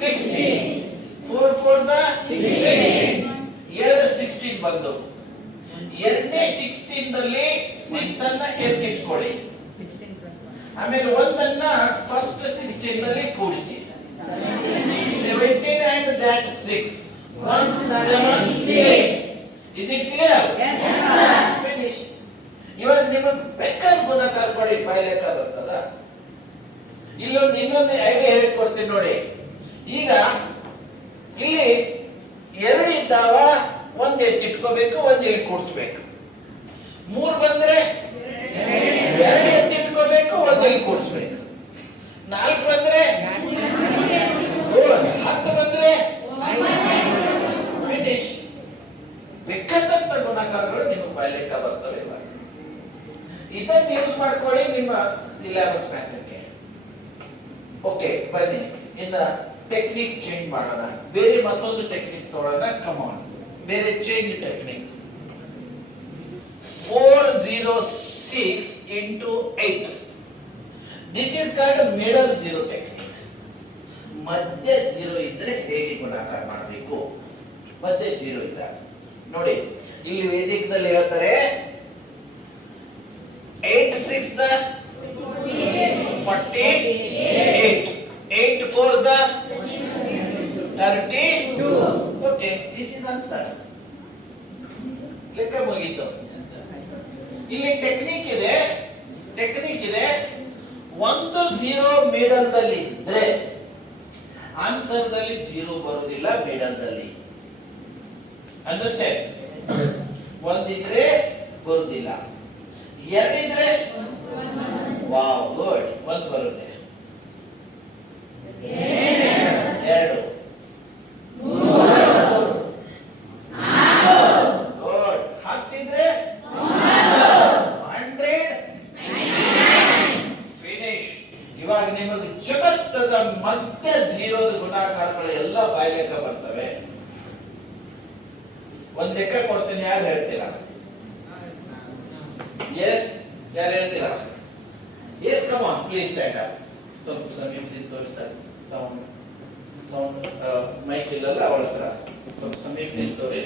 16, 4 4 16. 16 ಬಂದು 2ನೇ 16 ನಲ್ಲಿ 6 ಅನ್ನ ಎತ್ತಿಟ್ಕೊಳ್ಳಿ. ಆಮೇಲೆ ಒಂದನ್ನ ಫಸ್ಟ್ 16 ನಲ್ಲಿ ಕೂಡಿಸಿ. 17 and that 6 176. Is it clear? Yes sir. Finish. ಇವಾಗ ನಿಮಗೆ ಬೇಕಾದ ಗುಣಾಕಾರ ಕೊಡಿ ಬಾಯಿ ಲೆಕ್ಕ ಬರ್ತದ. ಇನ್ನೊಂದು ಐಡಿಯಾ ಹೇಳ್ಕೊಡ್ತೀನಿ ನೋಡಿ. ಈಗ ಇಲ್ಲಿ 2 ಇದ್ದಾವ, ಒಂದು ಎತ್ತಿಟ್ಕೋಬೇಕು, ಒಂದು ಇಲ್ಲಿ ಕೂಡಿಸ್ಬೇಕು. 3 ಬಂದ್ರೆ 2 ಎತ್ತಿಟ್ಕೋಬೇಕು, ಒಂದು ಇಲ್ಲಿ ಕೂಡಿಸ್ಬೇಕು. 4 ಬಂದ್ರೆ 10 ಬಂದ್ರೆ ಫಿನಿಶ್. ಬೇಕಾದಂತ ಗುಣಾಕಾರಗಳು ನಿಮಗೆ ಬಾಯ್ಲೆಕ್ಕ ಬರ್ತವೆ. ಇದನ್ನ ಯೂಸ್ ಮಾಡ್ಕೊಳ್ಳಿ ನಿಮ್ಮ ಸಿಲೆಬಸ್ ಮ್ಯಾಥ್ಸ್ಗೆ. ಓಕೆ, ಬನ್ನಿ ಇನ್ನ ಟೆಕ್ನಿಕ್ ಚೇಂಜ್ ಮಾಡೋಣ. ಬೇರೆ ಮತ್ತೊಂದು ಟೆಕ್ನಿಕ್ ತಗೊಳ್ಳೋಣ. ಕಮಾನ್, ಬೇರೆ change technique. 406 into 8. This is called middle zero technique. ಮಧ್ಯ ಜೀರೋ ಇದ್ರೆ ಹೇಗೆ ಗುಣಾಕಾರ ಮಾಡಬೇಕು? ಮಧ್ಯ ಜೀರೋ ಇದ್ದಾಗ ನೋಡಿ, ಇಲ್ಲಿ ವೇದಿಕದಲ್ಲಿ ಹೇಳ್ತಾರೆ 8 6 48, 8 4 32. Okay, this is answer. ಲೆಕ್ಕ ಮುಗೀತು. ಇಲ್ಲಿ ಟೆಕ್ನಿಕ್ ಇದೆ. ಒಂದು ಜೀರೋ ಮಿಡಲ್ ದಲ್ಲಿ ಇದ್ರೆ ಆನ್ಸರ್ ದಲ್ಲಿ ಜೀರೋ ಬರುವುದಿಲ್ಲ, ಮಿಡಲ್ ದಲ್ಲಿ. ಅಂಡರ್ಸ್ಟ್ಯಾಂಡ್? ಒಂದಿದ್ರೆ ಬರುವುದಿಲ್ಲ, ಎರಡಿದ್ರೆ ವಾವ್ ಗುಡ್, ಒಂದು ಬರುತ್ತೆ, ಎರಡು ಗುಡ್, ಹತ್ತಿದ್ರೆ 100 ಫಿನಿಶ್. ಇವಾಗ ನಿಮಗೆ ಜಗತ್ತದ ಮಧ್ಯ ಜೀರೋದ ಗುಣಾಕಾರಗಳು ಎಲ್ಲ ಬಾಯ್ಲೆಕ್ಕ ಬರ್ತವೆ. ಒಂದ್ ಲೆಕ್ಕ ಕೊಡ್ತೀನಿ, ಯಾರು ಹೇಳ್ತೀರಾ? ಎಸ್, ಯಾರು ಹೇಳ್ತೀರಾ? Yes, come on, please stand up. ಸ್ವಲ್ಪ ಸಮೀಪದಿಂದ ತೋರಿಸ್ತಾರೆ. ಸೌಂಡ್ ಮೈಕ್ ಇಲ್ಲಲ್ಲ ಅವಳ ಹತ್ರ, ಸ್ವಲ್ಪ ಸಮೀಪದಿಂದ ತೋರಿ.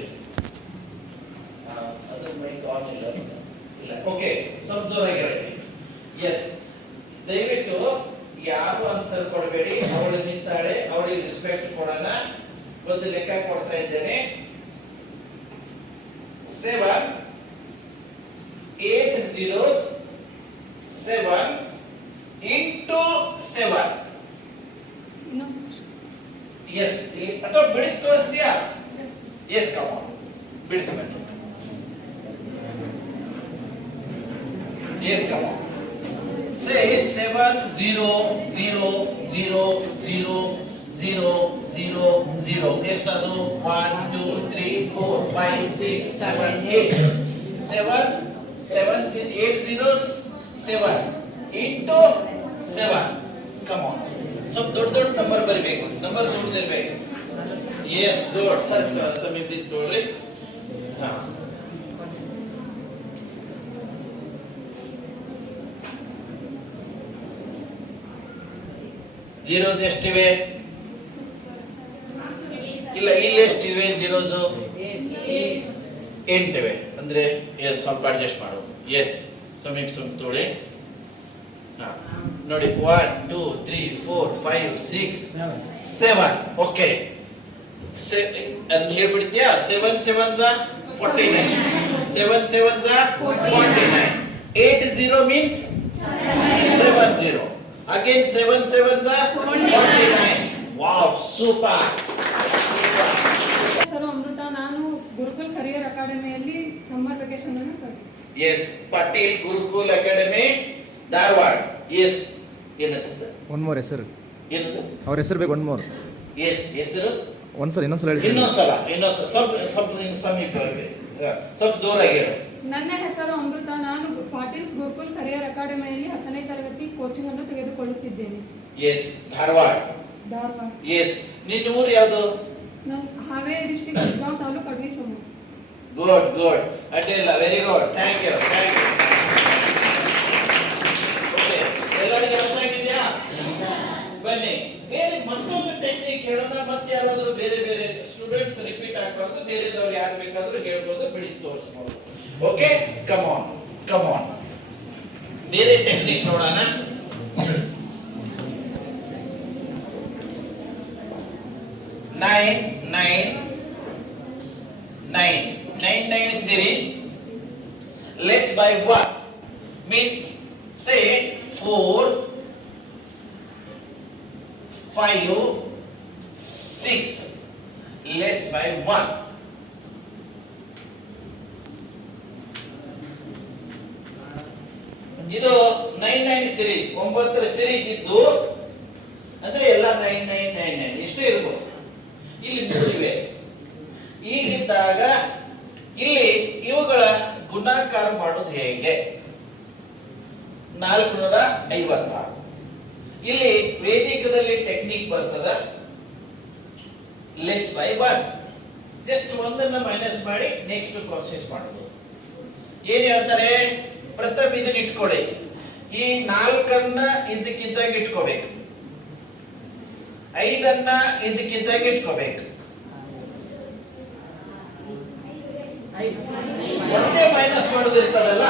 ಅದು ಮೈಕ್ ಆನ್ ಇಲ್ಲ. ಓಕೆ, ಸ್ವಲ್ಪ ಜೋರಾಗಿ ಹೇಳಿ. ಎಸ್, ದಯವಿಟ್ಟು ಯಾರು ಆನ್ಸರ್ ಕೊಡಬೇಡಿ. ಅವಳು ನಿಂತಾಳೆ, ಅವಳಿಗೆ ರೆಸ್ಪೆಕ್ಟ್ ಕೊಡೋಣ. ಒಂದು ಲೆಕ್ಕ ಕೊಡ್ತಾ ಇದ್ದೇನೆ. 7 8 zeros 7 into 7. ಎಸ್, ಇಲ್ಲಿ ಅಥವಾ ಬಿಡಿಸಿ ತೋರಿಸ್ತೀಯಾ? ಎಸ್, ಕಮ್ ಆನ್, ಬಿಡಿಸಬೇಕು. Yes, come on. Say 7 0 0 0 0 0 0 0. ಎಷ್ಟದು? 1 2 3 4 5 6 7 8. 7 8 zeros 7 into 7. Come on. ಸ್ವಲ್ಪ ದೊಡ್ಡ ನಂಬರ್ ಬರಬೇಕು, ನಂಬರ್ ದೊಡ್ಡದಿರಬೇಕು. S, good. ಸಮೀಪ ತೋಡ್ರಿ. ಹಾ, ಜೀರೋಸ್ ಎಷ್ಟಿವೆ? ಇಲ್ಲ, ಇಲ್ಲಿ ಎಷ್ಟಿವೆ ಜೀರೋಸ್? 8 ಇವೆ. ಅಂದ್ರೆ ಸ್ವಲ್ಪ ಅಡ್ಜಸ್ಟ್ ಮಾಡು. ಎಸ್, ಸಮೀಪ ತೋಳಿ. ಹಾ, ನೋಡಿ, 1 2 3 4 5 6 7. ಓಕೆ, ಅದನ್ನ ಹೇಳ್ಬಿಡ್ತೀಯಾ? 7 7 49, 7 7 49. 8 0 means 70. Again 7 7 49. Wow, super. Sir, Amrita, ನಾನು ಗುರುಕುಲ್ ಕರಿಯರ್ ಅಕಾಡೆಮಿಯಲ್ಲಿ ಸಮ್ಮರ್ ವೆಕೇಶನ್ ಅನ್ನು ಕಳೆದೆ. Yes, Patil Gurukul academy, Dharwad. Yes, ಏನಂತ ಸರ್? ಒನ್ ಮೋರ್ ಹೆಸರು ಏನದು? ಅವ್ರ ಹೆಸರು ಬೇಕು. One more. ಎಸ್, ಹೆಸರು ಒಂದ್ಸಲ ಇನ್ನೊಂದ್ಸಲ ಹೇಳಿ. ಇನ್ನೊಂದ್ಸಲ ಸ್ವಲ್ಪ ಸಮೀಪ, ಸ್ವಲ್ಪ ಜೋರಾಗಿ ಹೇಳು. ನನ್ನ ಹೆಸರು ಅಮೃತ. ನಾನು ಪಾಟೀಲ್ಸ್ ಗುರುಕುಲ್ ಕರಿಯರ್ ಅಕಾಡೆಮಿಯಲ್ಲಿ 10ನೇ ತರಗತಿ ಕೋಚಿಂಗ್ ಅನ್ನು ತೆಗೆದುಕೊಳ್ಳುತ್ತಿದ್ದೇನೆ. ಎಸ್, ಧಾರವಾಡ. ಎಸ್, ನಿನ್ನ ಊರು ಯಾವುದು? ಹಾವೇರಿ ಡಿಸ್ಟ್ರಿಕ್ಟ್, ಶಿಗ್ಗಾಂವ್ ತಾಲೂಕು, ಅಡ್ವಿ ಸೋಮು. ಗುಡ್. ಅಡ್ಡಿಲ್ಲ, very good. Thank you. Okay, ಎಲ್ಲರಿಗೂ ಅರ್ಥ ಆಗಿದೆಯಾ? ಬನ್ನಿ, ಬೇರೆ ಮತ್ತೊಂದು ಟೆಕ್ನಿಕ್ ಹೇಳೋಣ. ಮತ್ತೆ ಯಾರಾದ್ರೂ ಬೇರೆ ಸ್ಟೂಡೆಂಟ್ಸ್ ರಿಪೀಟ್ ಆಗಬಾರ್ದು. ಬೇರೆದವ್ರು ಯಾರು ಬೇಕಾದ್ರೂ ಹೇಳ್ಬೋದು, ಬಿಡಿಸಿ ತೋರಿಸ್ಬೋದು. Okay, come on. ಬೇರೆ ಟೆಕ್ನಿಕ್ ನೋಡೋಣ. 9 9 9 9 9 series less by 1 means say 4 5 6 less by 1. ಇದು 9 9 series 9ರ series ಇದ್ದು ಎಲ್ಲ 9999 ಇಷ್ಟು ಇರ್ಬೋದು. ಇಲ್ಲಿ 3 ಇವೆ. ಹೀಗಿದ್ದಾಗ ಇಲ್ಲಿ ಇವುಗಳ ಗುಣಾಕಾರ ಮಾಡೋದು ಹೇಗೆ? 456. ಇಲ್ಲಿ ವೇದಿಕದಲ್ಲಿ ಟೆಕ್ನಿಕ್ ಬರ್ತದ, ಲೆಸ್ ಬೈ 1. ಜಸ್ಟ್ ಒಂದನ್ನ ಮೈನಸ್ ಮಾಡಿ ನೆಕ್ಸ್ಟ್ ಪ್ರೊಸೆಸ್ ಮಾಡೋದು. ಏನ್ ಹೇಳ್ತಾರೆ? ಪ್ರಥಮ ಇದನ್ನ ಇಟ್ಕೊಳ್ಳಿ, ಈ 4ಅನ್ನ ಇದಕ್ಕಿದ್ದಾಗ ಇಟ್ಕೋಬೇಕು, 5ಅನ್ನ ಇದಕ್ಕಿದ್ದಾಗ ಇಟ್ಕೋಬೇಕು. ಒಂದೇ ಮೈನಸ್ ಮಾಡೋದು ಇರ್ತದಲ್ಲ,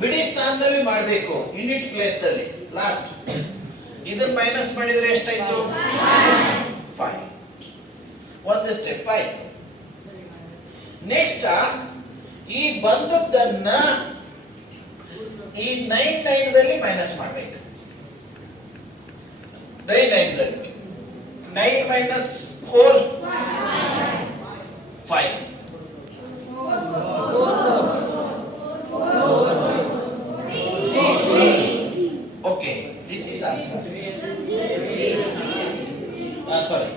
ಬಿಡಿ ಸ್ಥಾನದಲ್ಲಿ ಮಾಡಬೇಕು, ಯೂನಿಟ್ ಪ್ಲೇಸ್ ದಲ್ಲಿ. ಲಾಸ್ಟ್ ಇದನ್ನ ಮೈನಸ್ ಮಾಡಿದ್ರೆ ಎಷ್ಟಾಯ್ತು? 5. ಒಂದು ಸ್ಟೆಪ್ ಆಯ್ತು. ನೆಕ್ಸ್ಟ್ ಈ ಬಂದದ್ದನ್ನ ಈ 99ದಲ್ಲಿ ಮೈನಸ್ ಮಾಡಬೇಕು. 99ದಲ್ಲಿ 9 minus 4 5. Okay, this is answer. Sorry.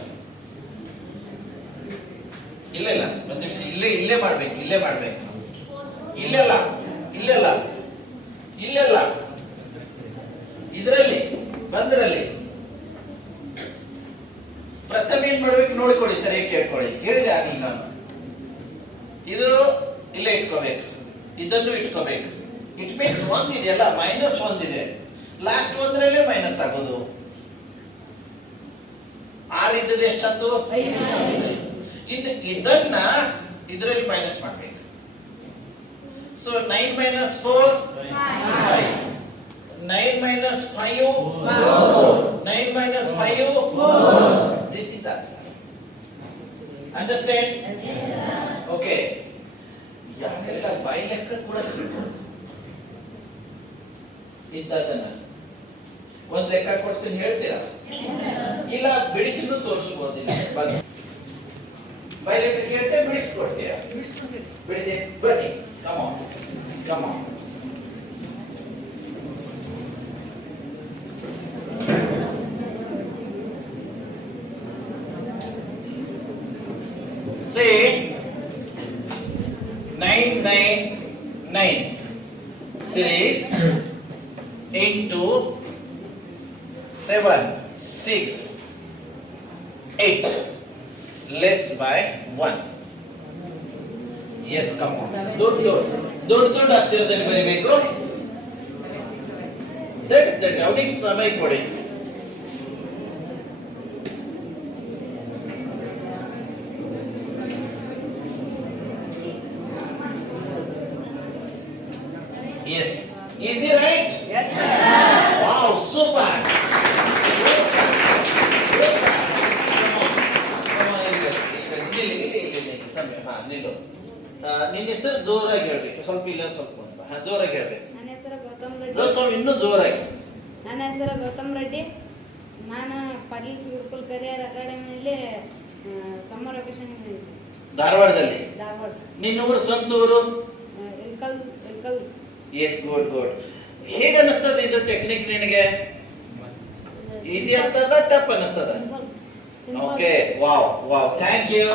ಇಲ್ಲ ಒಂದು ನಿಮಿಷ, ಇಲ್ಲೇ ಮಾಡ್ಬೇಕು, ಇಲ್ಲೆಲ್ಲ ಇದರಲ್ಲಿ ಬಂದ್ರಲ್ಲಿ ಪ್ರಥಮ ಏನ್ ಮಾಡ್ಬೇಕು ನೋಡಿಕೊಳ್ಳಿ, ಸರಿಯಾಗಿ ಕೇಳ್ಕೊಳ್ಳಿ. ಹೇಳಿದೆ ಆಗಲಿ ನಾನು. ಇದು ಇಲ್ಲೇ ಇಟ್ಕೋಬೇಕು, ಇದನ್ನು ಇಟ್ಕೋಬೇಕು. ಇಟ್ ಮೀನ್ಸ್ ಒಂದಿದೆಯಲ್ಲ, -1 ಇದೆ, ಲಾಸ್ಟ್ ಒಂದರಲ್ಲೇ ಮೈನಸ್ ಆಗೋದು. 6 ಇದ್ದದ್ದು ಎಷ್ಟಾಯ್ತು? ಇನ್ನು ಇದನ್ನ ಇದರಲ್ಲಿ ಮೈನಸ್ ಮಾಡಬೇಕು. So 9 minus 4 5. 9 minus 5 9 minus 5 This is answer. Understand? Okay. ಯಾರೆಲ್ಲ ಬೈ ಲೆಕ್ಕ ಕೂಡ ತಿಳ್ಕೊಳ್ಳೋದು ಇಂಥದ್ದನ್ನ ಒಂದ್ ಲೆಕ್ಕ ಕೊಡ್ತೀನಿ, ಹೇಳ್ತೀರಾ? ಇಲ್ಲ ಬಿಡಿಸಿನೂ ತೋರಿಸ್ಬೋದು. ಬೈ ಲೆಕ್ಕ ಕೇಳ್ತೆ, ಬಿಡಿಸ್ಕೊಡ್ತೀಯ? ಬಿಡಿಸಿ ಬನ್ನಿ. Come on. Say 999 series into 7 6 8 less by 1. Yes, come on. ದೊಡ್ಡ ಅಕ್ಷರದಲ್ಲಿ ಬರೀಬೇಕು. ಅವನಿಗೆ ಸಮಯ ಕೊಡಿ. Yes. Easy, right? Yes, sir. Wow, super. ನಿನ್ನ ಹೆಸರು ಜೋರಾಗಿ ಹೇಳ್ಬೇಕು, ಸ್ವಲ್ಪ ಇಲ್ಲ ಸ್ವಲ್ಪ ಜೋರಾಗಿ ಹೇಳ್ಬೇಕು. ನನ್ನ ಹೆಸರು ಗೌತಮ್ ರೆಡ್ಡಿ. ಸ್ವಲ್ಪ ಇನ್ನೂ ಜೋರಾಗಿ. ನನ್ನ ಹೆಸರು ಗೌತಮ್ ರೆಡ್ಡಿ. ನಾನು ಪಾಟೀಲ್ಸ್ ಗುರುಕುಲ್ ಕರಿಯರ್ ಅಕಾಡೆಮಿಯಲ್ಲಿ ಸಮ್ಮರ್ ವೆಕೇಶನ್ ಧಾರವಾಡದಲ್ಲಿ. ಧಾರವಾಡ. ನಿನ್ನ ಊರು ಸ್ವಂತ ಊರು? ಇಲ್ಕಲ್. Yes, good. ಹೇಗೆ ಅನಿಸ್ತದ ಇದು ಟೆಕ್ನಿಕ್ ನಿನಗೆ? ಈಸಿ ಆಗ್ತದ, ಟಫ್ ಅನಿಸ್ತದ? Okay, wow, thank you.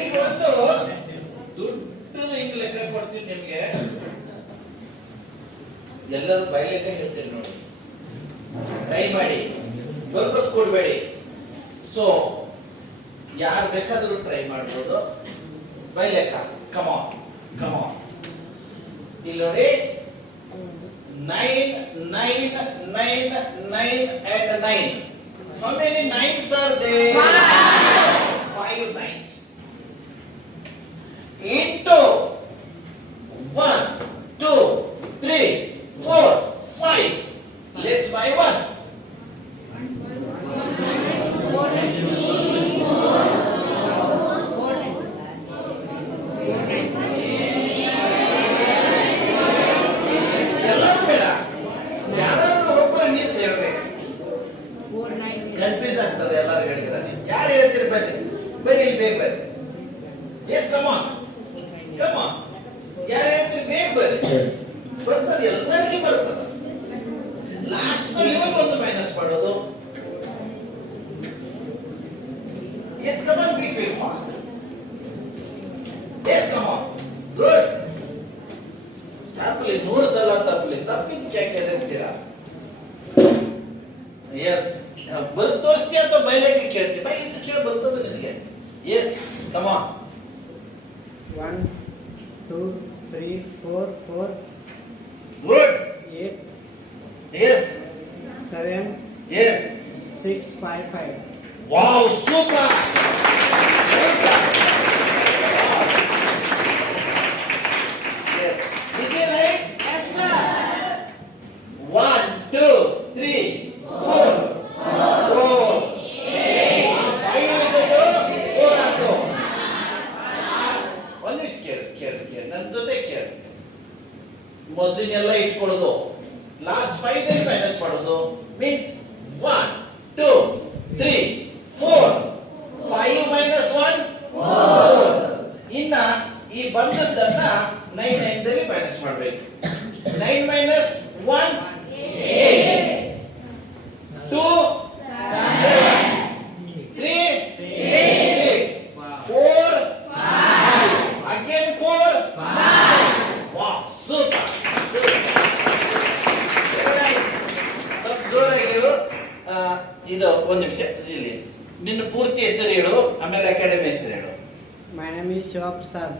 ಈಗ ಒಂದು ದೊಡ್ಡದು ಹಿಂಗ್ ಲೆಕ್ಕ ಕೊಡ್ತೀನಿ ನಿಮ್ಗೆ. ಎಲ್ಲರೂ ಬೈ ಲೆಕ್ಕ ಹೇಳ್ತೀರಿ ನೋಡಿ, ಟ್ರೈ ಮಾಡಿ, ಬರ್ಕೊತ್ ಕೊಡ್ಬೇಡಿ. ಸೊ ಯಾರು ಬೇಕಾದರೂ ಟ್ರೈ ಮಾಡ್ಬೋದು. ಬೈ ಲೆಕ್ಕ. ಕಮಾನ್. ಇಲ್ಲಿ ನೋಡಿ, 9 9 9 9 and 9. How many 9s are there? 5 9s. Into 1 2 3 4 5 less by 1. Confuse ಆಗ್ತದೆ ಎಲ್ಲರೂ ಹೇಳಿದ್ರೆ. ಯಾರು ಹೇಳ್ತೀರಿ? ಬನ್ನಿ ಇಲ್ಲಿ ಬೇಗ ಬರ್ರಿ. Yes, come on. ಯಾರು ಹೇಳ್ತೀರಿ? ಬೇಗ ಇವಾಗ ಒಂದು ಮೈನಸ್ ಮಾಡೋದು. Yes come on be very fast. Yes come on good. ತಪ್ಪಲಿ 100 ಸಲ ತಪ್ಪಿದ್ದಕ್ಕೆ ಯಾಕೆ ಹೆದರ್ತೀರಾ? ಎಸ್ ತೋರಿಸ್ತಿ ಅಥವಾ ಬಯಲಿಗೆ ಕೇಳ್ತಿ? ಬಯಲಿಗೆ ಕೇಳಿ ಬರ್ತದೆ ನಿನಗೆ. Yes come on. 1 2 3 4 4 good. 8 yes 7 yes 6 5 5. Wow super. Yes. Is it right? Yes, sir. 1 2 3 4 4 ಒಂದು ಕೇಳಿ ನನ್ನ ಜೊತೆ ಕೇಳಿ. ಮೊದಲಿನೆಲ್ಲ ಇಟ್ಕೊಳ್ಳೋದು, ಲಾಸ್ಟ್ 5 ಮೈನಸ್ ಮಾಡೋದು. Means 1 2 3 4 5 minus 1 4. ಇನ್ನ ಈ ಬಂದದ್ದನ್ನ 9 ಮೈನಸ್ ಮಾಡಬೇಕು. 9 ಮೈನಸ್ 1 8 2 7 3 6 4 5 again 4 5. Wow, super. ಸ್ವಲ್ಪ ಜೋರಾಗಿ ಹೇಳು. ಇದು ಒಂದು ನಿಮಿಷ ಇಲ್ಲಿ ನಿನ್ನ ಪೂರ್ತಿ ಹೆಸರು ಹೇಳು, ಆಮೇಲೆ ಅಕಾಡೆಮಿ ಹೆಸರು ಹೇಳು. My name is Shiva Prasad.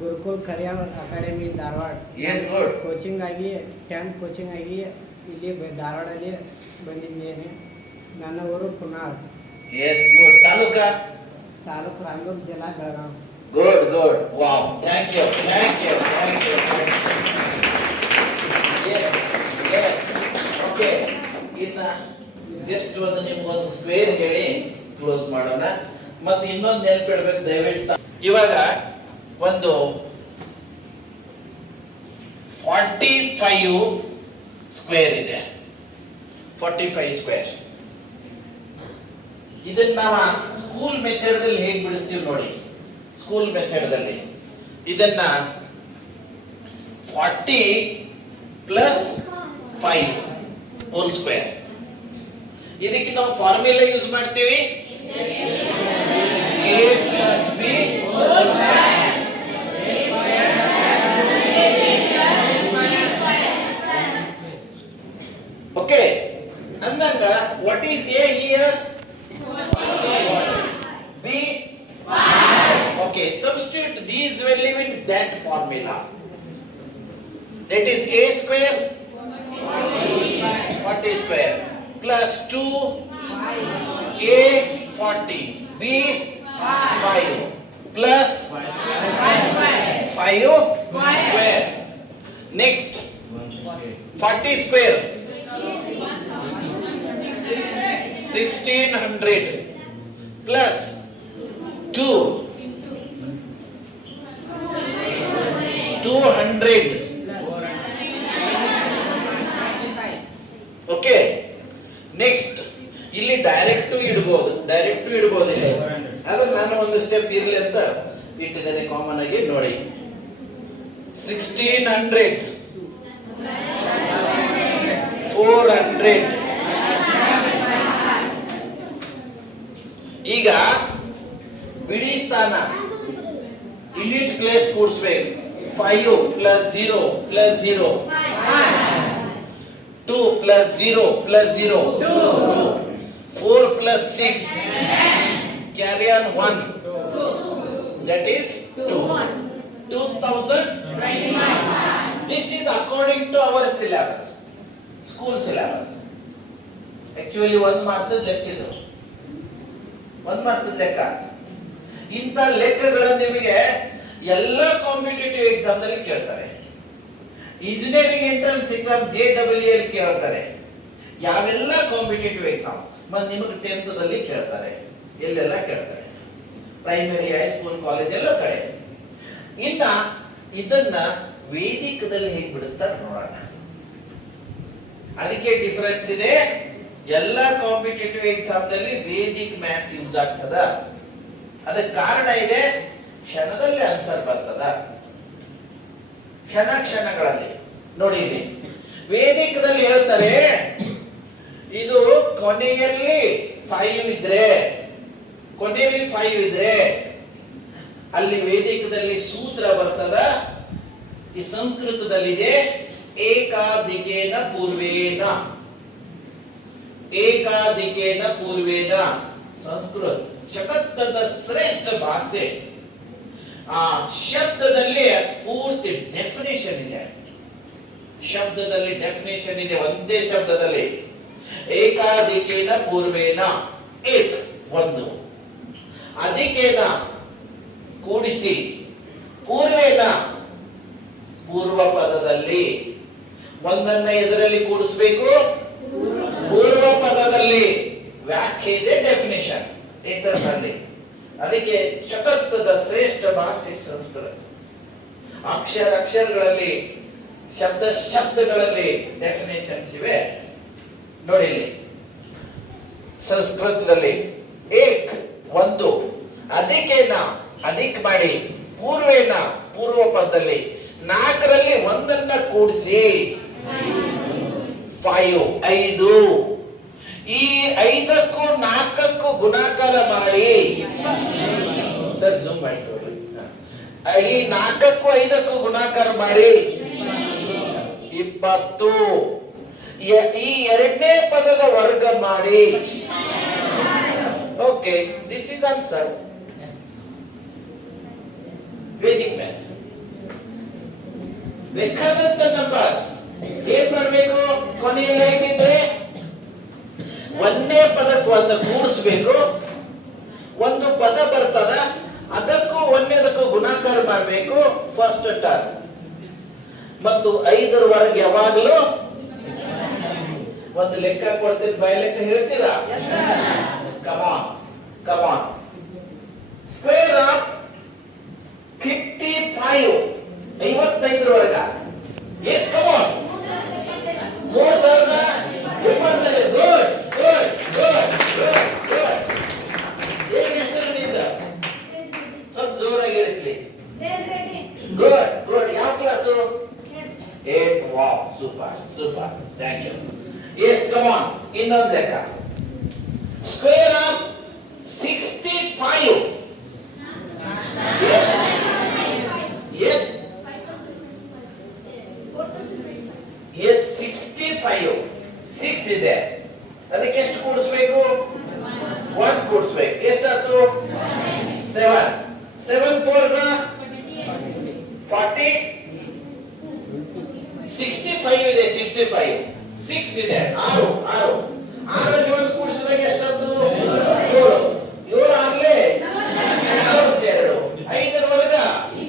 Gurukul career academy Dharwad. Yes, good. Coaching ಆಗಿ 10th ಕೋಚಿಂಗ್ ಆಗಿ ಇಲ್ಲಿ ಧಾರವಾಡಲ್ಲಿ ಬಂದಿದ್ದೇನೆ. ನನ್ನ ಊರು ಪುನಾರ್, ಎಸ್ ಗುಡ್. ತಾಲೂಕಾ? ತಾಲೂಕು ರಾಯಚೂರು ಜಿಲ್ಲಾ Belagavi. Good good. Wow, thank you. Yes yes okay. ಇನ್ನ ಜಸ್ಟ್ ಒಂದು ನಿಮ್ಗೊಂದು ಸ್ಕ್ವೇರ್ ಹೇಳಿ ಕ್ಲೋಸ್ ಮಾಡೋಣ. ಮತ್ತೆ ಇನ್ನೊಂದು ನೆನಪಿಡ್ಬೇಕು ದಯವಿಟ್ಟು. ಇವಾಗ ಒಂದು 45 ಸ್ಕ್ವೇರ್ ಇದೆ. 45 ಸ್ಕ್ವೇರ್. ಇದನ್ನ ನಾವು ಸ್ಕೂಲ್ ಮೆಥಡ್ದಲ್ಲಿ ಹೇಗೆ ಬಿಡಿಸ್ತೀವಿ ನೋಡಿ. ಸ್ಕೂಲ್ ಮೆಥಡ್ದಲ್ಲಿ ಇದನ್ನ 40 ಪ್ಲಸ್ 5 ಹೋಲ್ ಸ್ಕ್ವೇರ್. ಇದಕ್ಕೆ ನಾವು ಫಾರ್ಮುಲಾ ಯೂಸ್ ಮಾಡ್ತೀವಿ. a plus b whole square. Okay. ಅಂದಾಗ what is a here? b 5. Okay, substitute these value in that formula. That is a square 40 square plus 2 a 40 b 5 plus 5 square. Next 40 square 1600 plus 2 200. Okay. Next ಇಲ್ಲಿ direct ಇಡಬಹುದು ಇಲ್ಲಿ. ಆದ್ರೆ ನಾನು ಒಂದು step ಇರ್ಲಿ ಅಂತ ಇಟ್ಟಿದ್ದೇನೆ ಕಾಮನ್ ಆಗಿ ನೋಡಿ. 1600 400. ಈಗ ಬಿಡಿ ಸ್ಥಾನ unit place ಕೂಡಿಸ್ಬೇಕು. 5 plus 0 plus 0 2 plus 0 plus 0 2 4 plus 6 carry on 1 that is 2 2021. This is according to our syllabus, school syllabus. Actually 1 marks ಲೆಕ್ಕಿದ್ರು. 1 marks ಲೆಕ್ಕ. ಇಂಥ ಲೆಕ್ಕಗಳನ್ನು ನಿಮಗೆ ಎಲ್ಲ ಕಾಂಪಿಟೇಟಿವ್ ಎಕ್ಸಾಮ್ ನಲ್ಲಿ ಕೇಳ್ತಾರೆ. ಇಂಜಿನಿಯರಿಂಗ್ ಎಂಟ್ರನ್ಸ್ ಎಕ್ಸಾಮ್ JEE ಅಲ್ಲಿ ಕೇಳ್ತಾರೆ. ಯಾವೆಲ್ಲ ಕಾಂಪಿಟೇಟಿವ್ ಎಕ್ಸಾಮ್ ಮತ್ತೆ ನಿಮಗೆ 10th ದಲ್ಲಿ ಕೇಳ್ತಾರೆ. ಎಲ್ಲೆಲ್ಲ ಕೇಳ್ತಾರೆ, ಪ್ರೈಮರಿ, ಹೈಸ್ಕೂಲ್, ಕಾಲೇಜ್ ಎಲ್ಲ ಕಡೆ. ಇನ್ನ ಇದನ್ನ ವೇದಿಕದಲ್ಲಿ ಹೇಗೆ ಬಿಡಿಸ್ತಾರೆ ನೋಡೋಣ. ಅದಕ್ಕೆ ಡಿಫರೆನ್ಸ್ ಇದೆ. ಎಲ್ಲ ಕಾಂಪಿಟೇಟಿವ್ ಎಕ್ಸಾಮ್ ದಲ್ಲಿ ವೇದಿಕ್ ಮ್ಯಾಥ್ಸ್ ಯೂಸ್ ಆಗ್ತದ. ಅದಕ್ಕೆ ಕಾರಣ ಇದೆ, ಕ್ಷಣದಲ್ಲಿ ಆನ್ಸರ್ ಬರ್ತದ. ಕ್ಷಣಗಳಲ್ಲಿ ನೋಡಿ. ಇಲ್ಲಿ ವೇದಿಕದಲ್ಲಿ ಹೇಳ್ತಾರೆ ಕೊನೆಯಲ್ಲಿ 5 ಇದ್ರೆ ಅಲ್ಲಿ ವೇದಿಕದಲ್ಲಿ ಸೂತ್ರ ಬರ್ತದ, ಈ ಸಂಸ್ಕೃತದಲ್ಲಿದೆ ಏಕಾದಿಕೇನ ಪೂರ್ವೇನ. ಸಂಸ್ಕೃತ ಜಗತ್ತದ ಶ್ರೇಷ್ಠ ಭಾಷೆ. ಆ ಶಬ್ದದಲ್ಲಿ ಪೂರ್ತಿ ಡೆಫಿನೇಷನ್ ಇದೆ. ಒಂದೇ ಶಬ್ದದಲ್ಲಿ ಏಕಾದಿಕೇನ ಪೂರ್ವೇನ, ಏಕ್ ಒಂದು, ಅದಿಕೇನ ಕೂಡಿಸಿ, ಪೂರ್ವೇನ ಪೂರ್ವ ಪದದಲ್ಲಿ. ಒಂದನ್ನ ಎದರಲ್ಲಿ ಕೂಡಿಸ್ಬೇಕು? ಪೂರ್ವ ಪದದಲ್ಲಿ. ವ್ಯಾಖ್ಯೆ ಇದೆ, ಡೆಫಿನೇಷನ್ ಹೆಸರಿನಲ್ಲಿ. ಅದಕ್ಕೆ ಜಗತ್ತದ ಶ್ರೇಷ್ಠ ಭಾಷೆ ಸಂಸ್ಕೃತ. ಅಕ್ಷರಗಳಲ್ಲಿ, ಶಬ್ದಗಳಲ್ಲಿ ಡೆಫಿನೇಷನ್ಸ್ ಇವೆ ನೋಡಿ. ಇಲ್ಲಿ ಸಂಸ್ಕೃತದಲ್ಲಿ ಏಕ್ ಒಂದು, ಅದಿಕೇನ ಅದಿಕ್ ಮಾಡಿ, ಪೂರ್ವೇನ ಪೂರ್ವ ಪದದಲ್ಲಿ. 4ರಲ್ಲಿ ಒಂದನ್ನ ಕೂಡಿಸಿ 5. ಈ 5ಕ್ಕೂ 4ಕ್ಕೂ ಗುಣಾಕಾರ ಮಾಡಿ. ಸರ್ ಜೂಮ್ ಆಯ್ತು. ಈ 4ಕ್ಕೂ 5ಕ್ಕೂ ಗುಣಾಕಾರ ಮಾಡಿ 20. ಈ ಎರಡನೇ ಪದದ ವರ್ಗ ಮಾಡಿ. Okay, this is answer. Vedic maths. ಬೇಕಾದಂತ ನಂಬರ್ ಏನ್ ಮಾಡ್ಬೇಕು? ಕೊನೆಯಲ್ಲಿ ಹೇಗಿದ್ರೆ ಒಂದೇ ಪದಕ್ಕೆ ಒಂದು ಕೂಡಿಸ್ಬೇಕು. ಒಂದು ಪದ ಬರ್ತದ, ಅದಕ್ಕೂ ಒಂದೇದಕ್ಕೂ ಗುಣಾಕಾರ ಮಾಡಬೇಕು ಫಸ್ಟ್ ಟರ್ಮ್. ಮತ್ತು 5ರವರೆಗೆ ಯಾವಾಗಲೂ ಒಂದು ಲೆಕ್ಕ ಕೊಡ್ತೀನಿ, ಬೈ ಲೆಕ್ಕ ಹೇಳ್ತೀರಾ? ಕಮಾನ್. ಸ್ಕ್ವೇರ್ ಆಫ್ 55 55ರವರೆಗ. Yes come on. 3075. ಗುಡ್. ಏನ್ ಹೆಸರು ನಿಂದ? ಸ್ವಲ್ಪ ಜೋರಾಗಿ ಹೇಳಿ ಪ್ಲೀಸ್. ಗುಡ್. ಯಾವ class? 8th. Wow, super. Thank you. Yes come on. ಇನ್ನೊಂದು ಲೆಕ್ಕ. Square of 65. ಎಸ್ 65. 6 ಇದೆ, ಅದಕ್ಕೆ ಎಷ್ಟು ಕೂಡಿಸ್ಬೇಕು? 1 ಕೂಡಿಸ್ಬೇಕು. ಎಷ್ಟಾಯ್ತು? 7. 7 4 40. 65 ಇದೆ, 65. 6 ಇದೆ, 6. 6ರಲ್ಲಿ 1 ಕೂಡಿಸಿದಾಗ ಎಷ್ಟಾಯ್ತು? 7. 7 6ಲೆ 42. 5ರವರೆಗ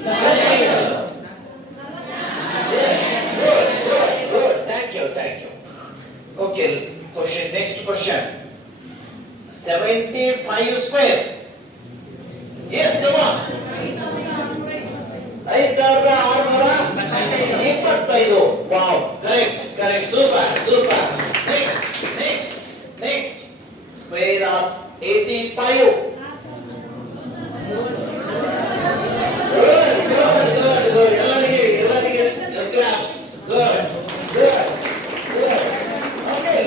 25. Good. Thank you. Okay, next question. 75 square. Yes, come on. 5625. Wow, correct. Super. Next. Square of 85. Good. ಎಲ್ಲರಿಗೆ claps. Good. Okay,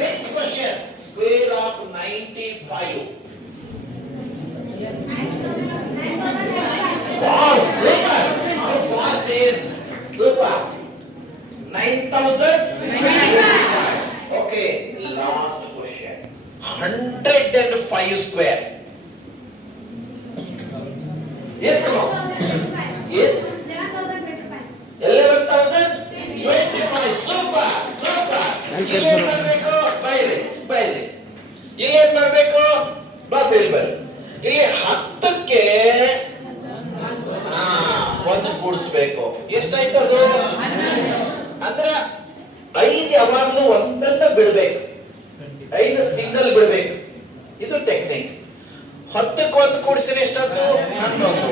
next question. Square of 95. Wow, super. How fast is? Super. 9,095. Okay, last question. 105 square. Yes, come on. Yes. 11,025. Super. ಇಲ್ಲೇನ್ ಮಾಡ್ಬೇಕು? ಬೈಲಿ. ಇಲ್ಲೇನ್ ಮಾಡ್ಬೇಕು? ಬೈಲ್. ಇಲ್ಲಿ 10ಕ್ಕೆ 1 ಕೂಡಿಸ್ಬೇಕು. ಎಷ್ಟಾಯ್ತು ಅದು? ಅಂದ್ರೆ 5 ಯಾವಾಗಲೂ ಒಂದನ್ನ ಬಿಡ್ಬೇಕು, 5 ಸಿಂಗಲ್ ಬಿಡ್ಬೇಕು. ಇದು ಟೆಕ್ನಿಕ್. 10ಕ್ಕೆ 1 ಕೂಡಿಸಿದ್ರೆ ಎಷ್ಟಾಯ್ತು? 11.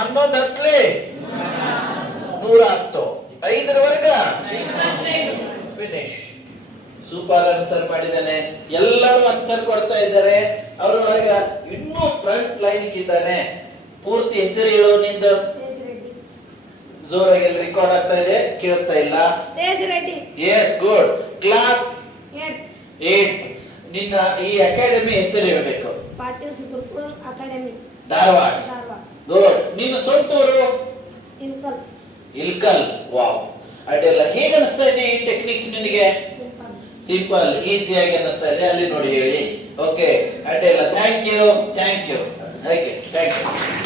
11 ಹತ್ತಲೇ 110. 5ರವರೆಗ ಫಿನಿಶ್. ಸೂಪರ್ ಆನ್ಸರ್ ಮಾಡಿದ್ದಾನೆ. ಎಲ್ಲರೂ ಆನ್ಸರ್ ಕೊಡ್ತಾ ಇದ್ದಾರೆ. ಅವರೊಳಗ ಇನ್ನೂ ಫ್ರಂಟ್ ಲೈನ್ ಇದ್ದಾನೆ. ಪೂರ್ತಿ ಹೆಸರು ಹೇಳೋ ನಿಂದ. ಜೋರಾಗಿ ರೆಕಾರ್ಡ್ ಆಗ್ತಾ ಇದೆ, ಕೇಳಿಸ್ತಾ ಇಲ್ಲ? Yes, good. Class 8th. ನಿನ್ನ ಈ ಅಕಾಡೆಮಿ ಹೆಸರು ಇರಬೇಕು. ಪಾಟೀಲ್ಸ್ ಗುರುಕುಲ್ ಅಕಾಡೆಮಿ, ಧಾರವಾಡ. ಧಾರವಾಡ. ಗುಡ್. ನೀನು ಸ್ವಂತವರು? ಇನ್ಕಲ್. ಇಲ್ಕಲ್. ವಾವ್. ಅದೆಲ್ಲ ಹೇಗೆ ಅನಿಸ್ತಾ ಇದೆ ಈ ಟೆಕ್ನಿಕ್ಸ್ ನಿನಗೆ? ಸಿಂಪಲ್. ಸಿಂಪಲ್, ಈಸಿಯಾಗಿ ಅನಿಸ್ತಾ ಇದೆ. ಅಲ್ಲಿ ನೋಡಿ ಹೇಳಿ. ಓಕೆ, ಅದೆಲ್ಲ thank you. Okay, thank you.